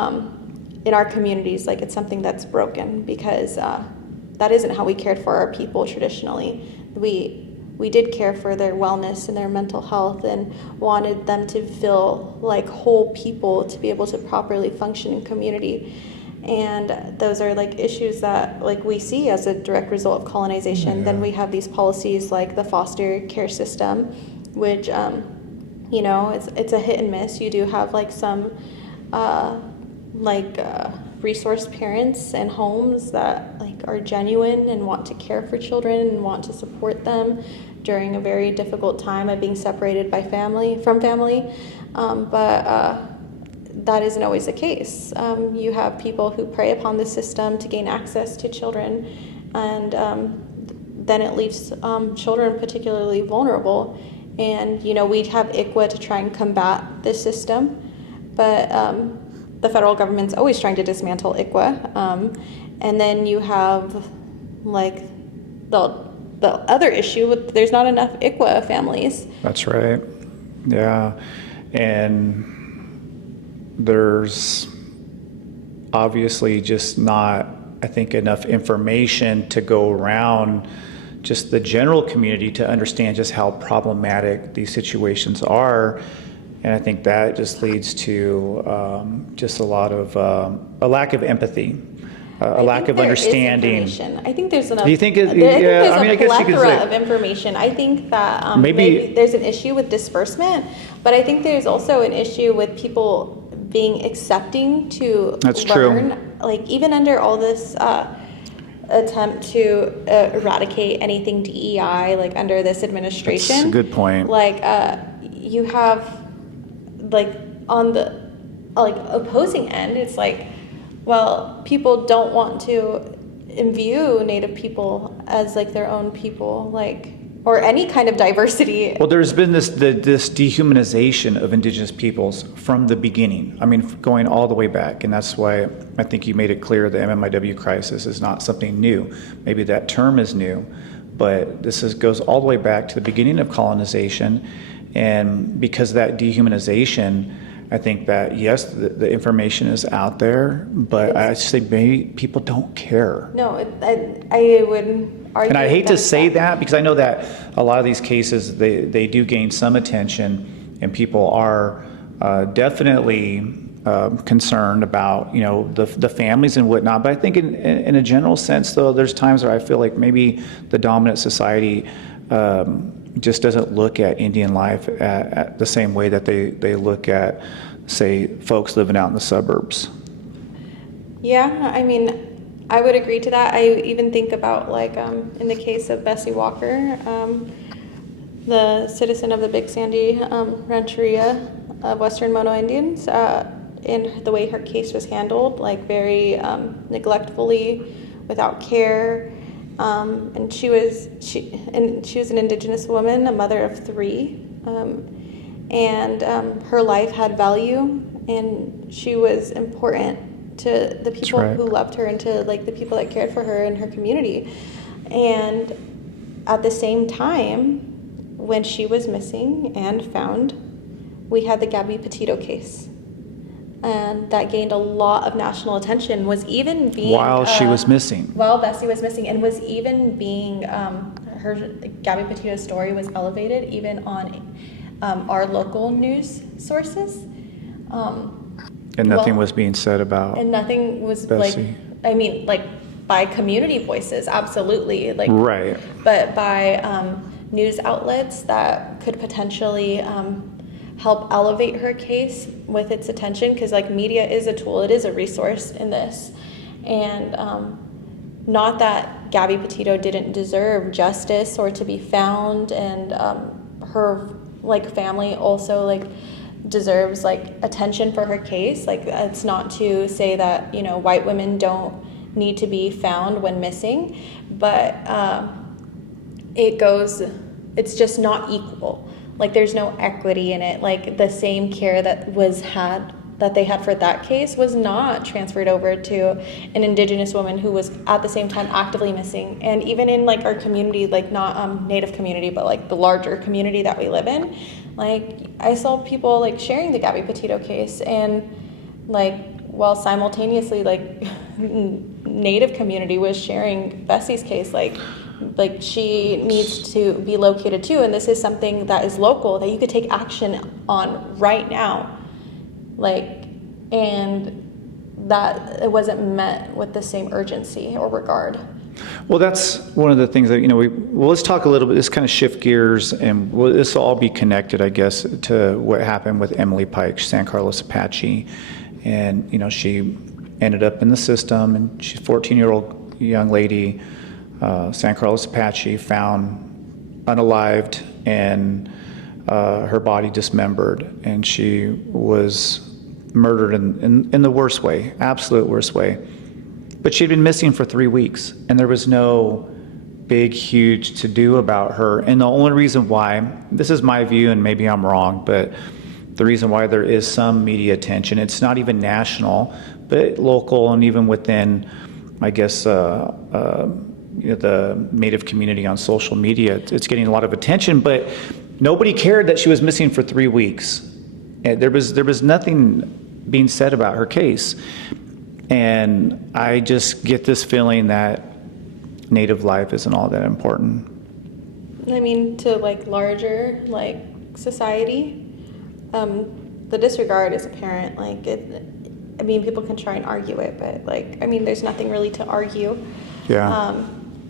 in our communities, like it's something that's broken, because that isn't how we cared for our people traditionally. we did care for their wellness and their mental health and wanted them to feel like whole people to be able to properly function in community. And those are like issues that like we see as a direct result of colonization. Then we have these policies like the foster care system, which you know, it's a hit and miss. You do have like some resource parents and homes that like are genuine and want to care for children and want to support them during a very difficult time of being separated by family. But that isn't always the case. You have people who prey upon the system to gain access to children, and then it leaves children particularly vulnerable. And you know, we have ICWA to try and combat this system, but the federal government's always trying to dismantle ICWA. And then you have like the other issue with there's not enough ICWA families. That's right. Yeah. And there's obviously just not, I think, enough information to go around just the general community to understand just how problematic these situations are. And I think that just leads to just a lot of a lack of empathy, a lack of understanding. I think there's enough. Do you think? I guess you could say of information. I think that maybe there's an issue with disbursement, but I think there's also an issue with people being accepting to That's learn. True. Like even under all this attempt to eradicate anything DEI, like under this administration. That's a good point. Like you have like on the like opposing end, it's like, well, people don't want to imbue Native people as like their own people, like, or any kind of diversity. Well, there's been this dehumanization of Indigenous peoples from the beginning. I mean, going all the way back, and that's why I think you made it clear the MMIW crisis is not something new. Maybe that term is new, but goes all the way back to the beginning of colonization, and because of that dehumanization, I think that, yes, the information is out there, but I say maybe people don't care. No, I would argue. And I hate to say that because I know that a lot of these cases, they do gain some attention, and people are definitely concerned about, you know, the families and whatnot. But I think in a general sense, though, there's times where I feel like maybe the dominant society just doesn't look at Indian life at the same way that they look at, say, folks living out in the suburbs. Yeah, I mean, I would agree to that. I even think about like in the case of Bessie Walker, the citizen of the Big Sandy Rancheria of Western Mono Indians, in the way her case was handled, like very neglectfully, without care. And she was an Indigenous woman, a mother of 3, and her life had value, and she was important to the people who loved her and to like the people that cared for her in her community. And at the same time, when she was missing and found, we had the Gabby Petito case. And that gained a lot of national attention, was even being... While she was missing. While Bessie was missing, and was even being... her Gabby Petito's story was elevated even on our local news sources. And nothing was being said about And nothing was, Bessie. like... I mean, like, by community voices, absolutely. Like, right. But by news outlets that could potentially... help elevate her case with its attention, because like media is a tool, it is a resource in this. And not that Gabby Petito didn't deserve justice or to be found, and her like family also like deserves like attention for her case. Like, it's not to say that, you know, white women don't need to be found when missing, but it's just not equal. Like, there's no equity in it. Like, the same care that they had for that case was not transferred over to an Indigenous woman who was at the same time actively missing. And even in like our community, like not Native community, but like the larger community that we live in, like I saw people like sharing the Gabby Petito case, and like while simultaneously like Native community was sharing Bessie's case. Like, like she needs to be located too, and this is something that is local that you could take action on right now, like, and that it wasn't met with the same urgency or regard. Well, that's one of the things that, let's talk a little bit, let's kind of shift gears, and this will all be connected, I guess, to what happened with Emily Pike, San Carlos Apache. And, she ended up in the system, and she's a 14-year-old young lady, San Carlos Apache, found unalived and her body dismembered. And she was murdered in the worst way, absolute worst way. But she'd been missing for 3 weeks, and there was no big, huge to-do about her. And the only reason why, this is my view, and maybe I'm wrong, but the reason why there is some media attention, it's not even national, but local, and even within, I guess, the Native community on social media, it's getting a lot of attention, but nobody cared that she was missing for 3 weeks. And there was nothing being said about her case. And I just get this feeling that Native life isn't all that important. I mean, to larger society, the disregard is apparent. People can try and argue it, but there's nothing really to argue. Yeah.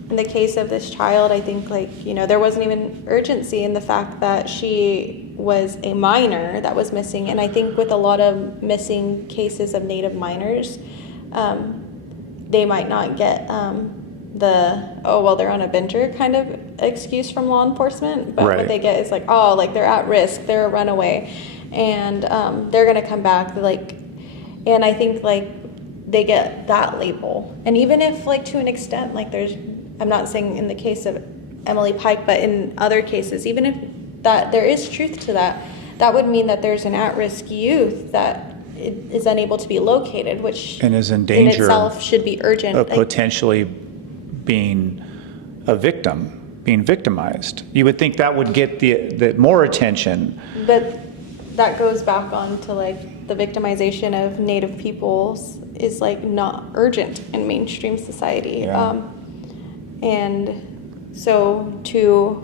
In the case of this child, I think there wasn't even urgency in the fact that she was a minor that was missing. And I think with a lot of missing cases of Native minors, they might not get they're on a bender kind of excuse from law enforcement, but right. What they get is they're at risk, they're a runaway, and they're gonna come back, and I think they get that label. And even if to an extent I'm not saying in the case of Emily Pike, but in other cases, even if that there is truth to that, that would mean that there's an at-risk youth that is unable to be located, which and is in danger in itself should be urgent of potentially being a victim, being victimized. You would think that would get the more attention. But that goes back on to the victimization of Native peoples is not urgent in mainstream society. Yeah. And so to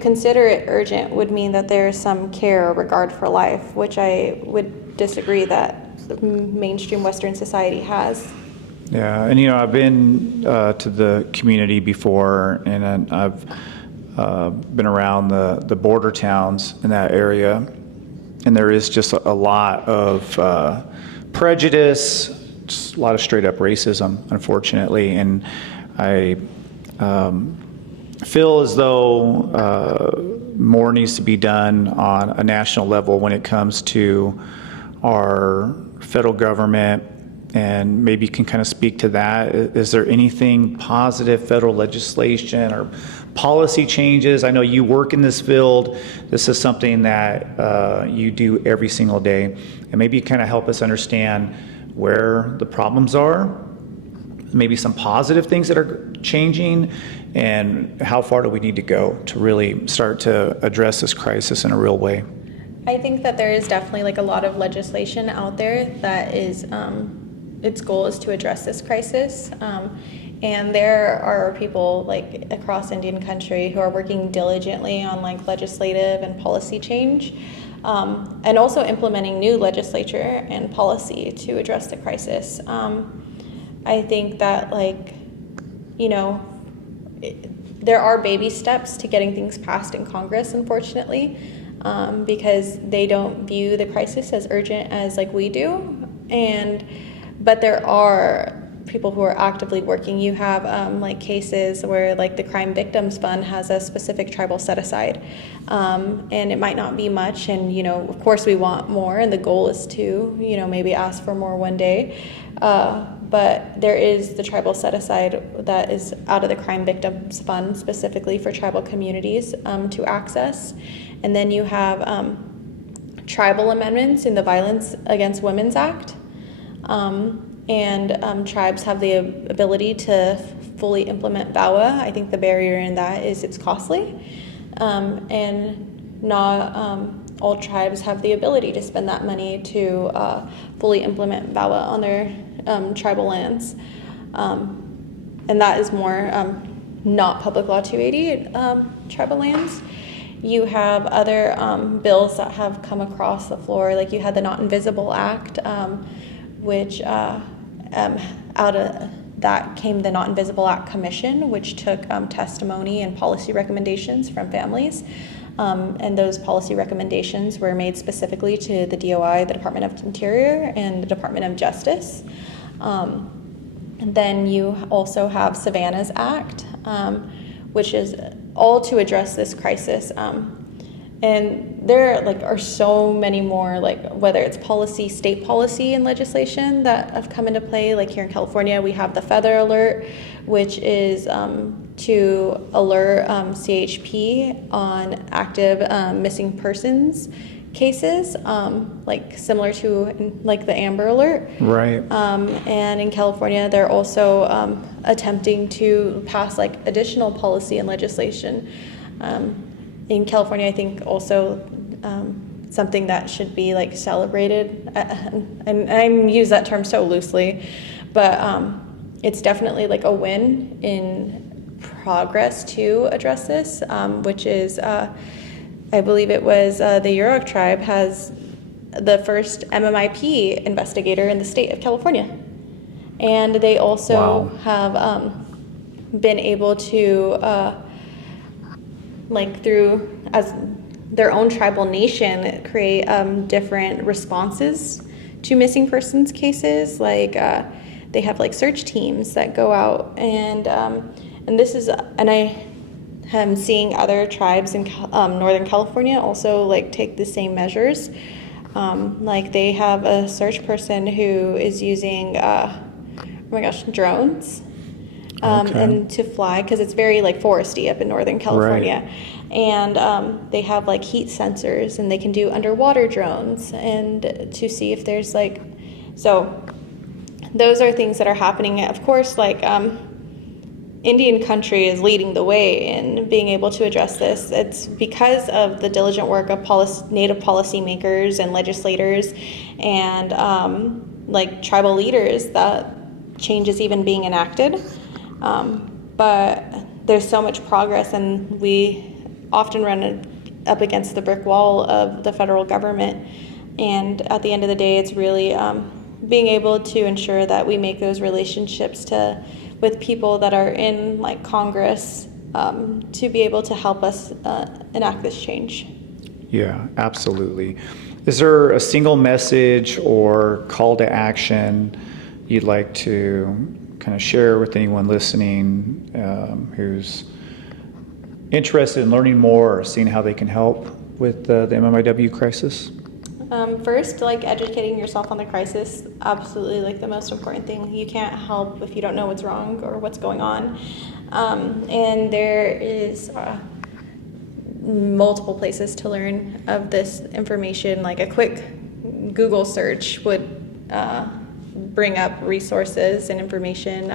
consider it urgent would mean that there is some care or regard for life, which I would disagree that the mainstream Western society has. Yeah, and I've been to the community before, and I've been around the border towns in that area, and there is just a lot of prejudice, just a lot of straight up racism, unfortunately, and I feel as though more needs to be done on a national level when it comes to our federal government, and maybe you can kind of speak to that. Is there anything positive, federal legislation or policy changes? I know you work in this field. This is something that you do every single day, and maybe you kind of help us understand where the problems are, maybe some positive things that are changing, and how far do we need to go to really start to address this crisis in a real way? I think that there is definitely a lot of legislation out there that is its goal is to address this crisis, and there are people across Indian country who are working diligently on legislative and policy change, and also implementing new legislature and policy to address the crisis. I think that there are baby steps to getting things passed in Congress, unfortunately, because they don't view the crisis as urgent as we do. But there are people who are actively working. You have cases where the Crime Victims Fund has a specific tribal set aside, and it might not be much, and of course we want more, and the goal is to maybe ask for more one day, but there is the tribal set aside that is out of the Crime Victims Fund specifically for tribal communities to access. And then you have tribal amendments in the Violence Against Women's Act. Tribes have the ability to fully implement VAWA. I think the barrier in that is it's costly. And not all tribes have the ability to spend that money to fully implement VAWA on their tribal lands. And that is more not Public Law 280 tribal lands. You have other bills that have come across the floor, like you had the Not Invisible Act, which out of that came the Not Invisible Act Commission, which took testimony and policy recommendations from families. And those policy recommendations were made specifically to the DOI, the Department of Interior, and the Department of Justice. And then you also have Savannah's Act, which is all to address this crisis. And there are so many more, whether it's policy, state policy and legislation that have come into play. Like here in California, we have the Feather Alert, which is to alert CHP on active missing persons cases, similar to the Amber Alert. Right. And in California, they're also attempting to pass additional policy and legislation. In California, I think also something that should be celebrated, and I use that term so loosely, but it's definitely a win in progress to address this, which is I believe it was the Yurok tribe has the first MMIP investigator in the state of California, and they also have been able to through as their own tribal nation create different responses to missing persons cases. They have search teams that go out and this is, and I am seeing other tribes in Northern California also take the same measures. They have a search person who is using drones. And to fly, because it's very foresty up in Northern California. Right. And they have heat sensors, and they can do underwater drones and to see if there's so those are things that are happening. Of course, Indian country is leading the way in being able to address this. It's because of the diligent work of Native policymakers and legislators and tribal leaders that change is even being enacted. But there's so much progress, and we often run up against the brick wall of the federal government. And at the end of the day, it's really being able to ensure that we make those relationships with people that are in Congress to be able to help us enact this change. Yeah, absolutely. Is there a single message or call to action you'd like to kind of share with anyone listening who's interested in learning more or seeing how they can help with the MMIW crisis? First, educating yourself on the crisis, absolutely the most important thing. You can't help if you don't know what's wrong or what's going on. And there is multiple places to learn of this information. A quick Google search would bring up resources and information.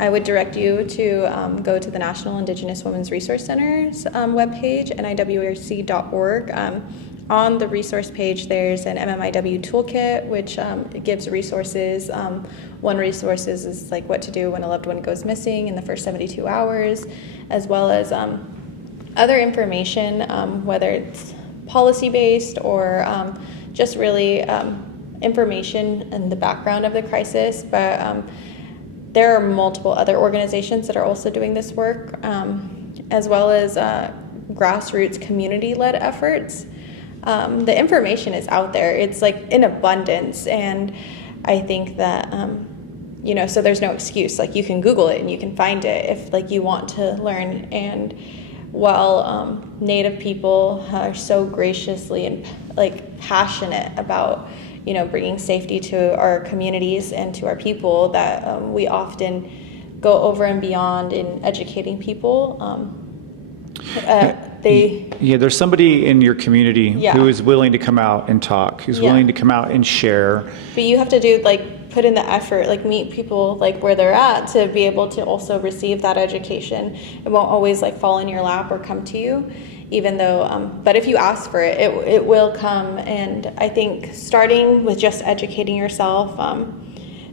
I would direct you to go to the National Indigenous Women's Resource Center's webpage, MMIWRC.org. On the resource page, there's an MMIW toolkit, which gives resources. One resource is what to do when a loved one goes missing in the first 72 hours, as well as other information, whether it's policy-based or just really information and the background of the crisis. But there are multiple other organizations that are also doing this work, as well as grassroots community-led efforts. The information is out there. It's in abundance, and I think that so there's no excuse. You can Google it and you can find it if you want to learn. And while Native people are so graciously and passionate about bringing safety to our communities and to our people, that we often go over and beyond in educating people. There's somebody in your community who is willing to come out and talk, who's willing to come out and share. But you have to do put in the effort, meet people where they're at to be able to also receive that education. It won't always fall in your lap or come to you, even though, but if you ask for it, it will come. And I think starting with just educating yourself,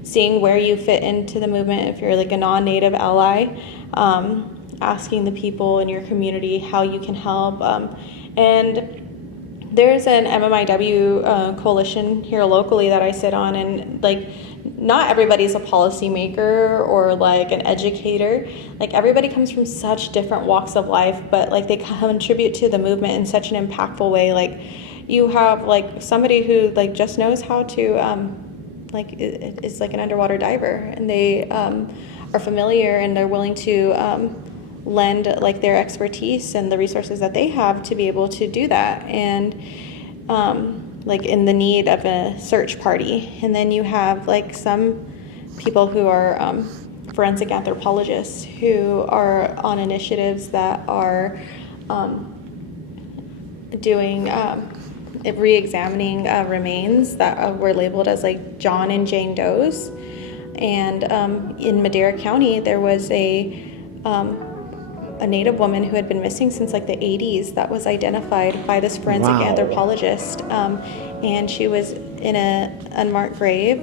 seeing where you fit into the movement, if you're a non-Native ally, asking the people in your community how you can help. And there's an MMIW coalition here locally that I sit on, and like, not everybody's a policymaker or like an educator. Like, everybody comes from such different walks of life, but like they contribute to the movement in such an impactful way. Like, you have like somebody who like just knows how to like is like an underwater diver, and they are familiar and they're willing to lend like their expertise and the resources that they have to be able to do that, and like in the need of a search party. And then you have like some people who are forensic anthropologists who are on initiatives that are doing re-examining remains that were labeled as like John and Jane Does. And in Madera County, there was a Native woman who had been missing since like the 80s that was identified by this forensic anthropologist. And she was in an unmarked grave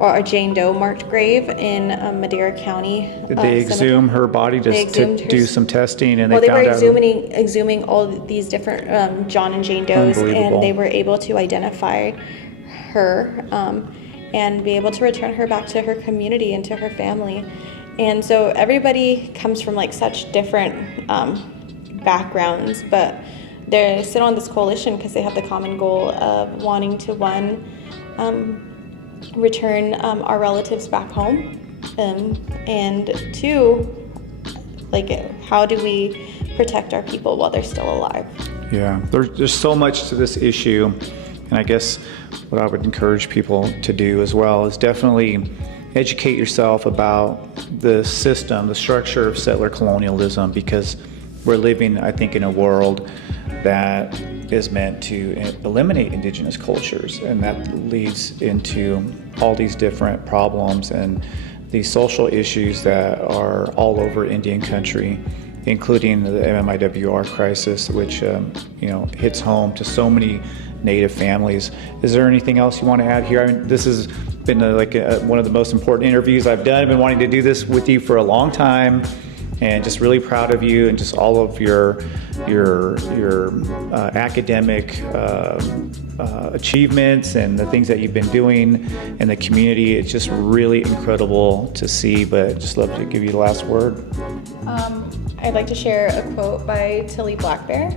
or a Jane Doe marked grave in Madera County. Did they exhume her body just to do some testing? And they were exhuming all these different John and Jane Does, and they were able to identify her and be able to return her back to her community and to her family. And so everybody comes from like such different backgrounds, but they sit on this coalition because they have the common goal of wanting to, one, return our relatives back home, and two, like, how do we protect our people while they're still alive? Yeah, there's so much to this issue, and I guess what I would encourage people to do as well is definitely educate yourself about the system, the structure of settler colonialism, because we're living, I think, in a world that is meant to eliminate indigenous cultures, and that leads into all these different problems and these social issues that are all over Indian country, including the MMIWR crisis, which hits home to so many Native families. Is there anything else you want to add here? I mean, this has been one of the most important interviews I've done. I've been wanting to do this with you for a long time, and just really proud of you and just all of your academic achievements and the things that you've been doing in the community. It's just really incredible to see, but just love to give you the last word. I'd like to share a quote by Tilly Black Bear,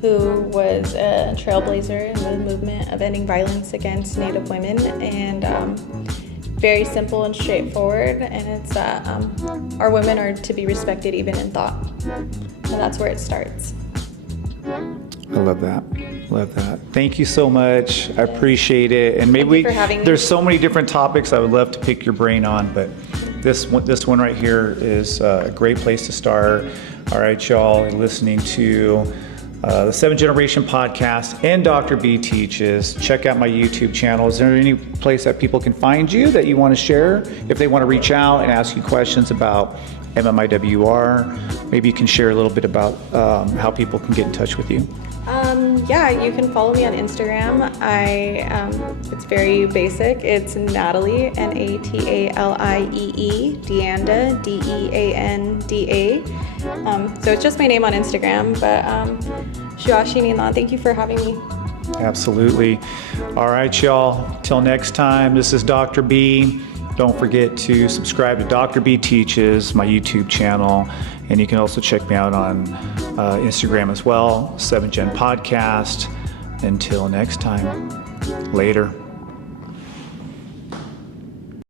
who was a trailblazer in the movement of ending violence against Native women, and very simple and straightforward, and it's that our women are to be respected even in thought, and that's where it starts. I love that. Thank you so much. I appreciate it. And maybe there's so many different topics I would love to pick your brain on, but this one right here is a great place to start. All right, y'all, you're listening to the 7th Generation podcast and Dr. B Teaches. Check out my YouTube channel. Is there any place that people can find you that you want to share? If they want to reach out and ask you questions about MMIWR, maybe you can share a little bit about how people can get in touch with you. Yeah, you can follow me on Instagram. It's very basic. It's Natalie, Natalie, Deanda, Deanda. So it's just my name on Instagram, but Shuashinilan, thank you for having me. Absolutely. All right, y'all. Till next time, this is Dr. B. Don't forget to subscribe to Dr. B Teaches, my YouTube channel, and you can also check me out on Instagram as well, 7th Gen Podcast. Until next time, later.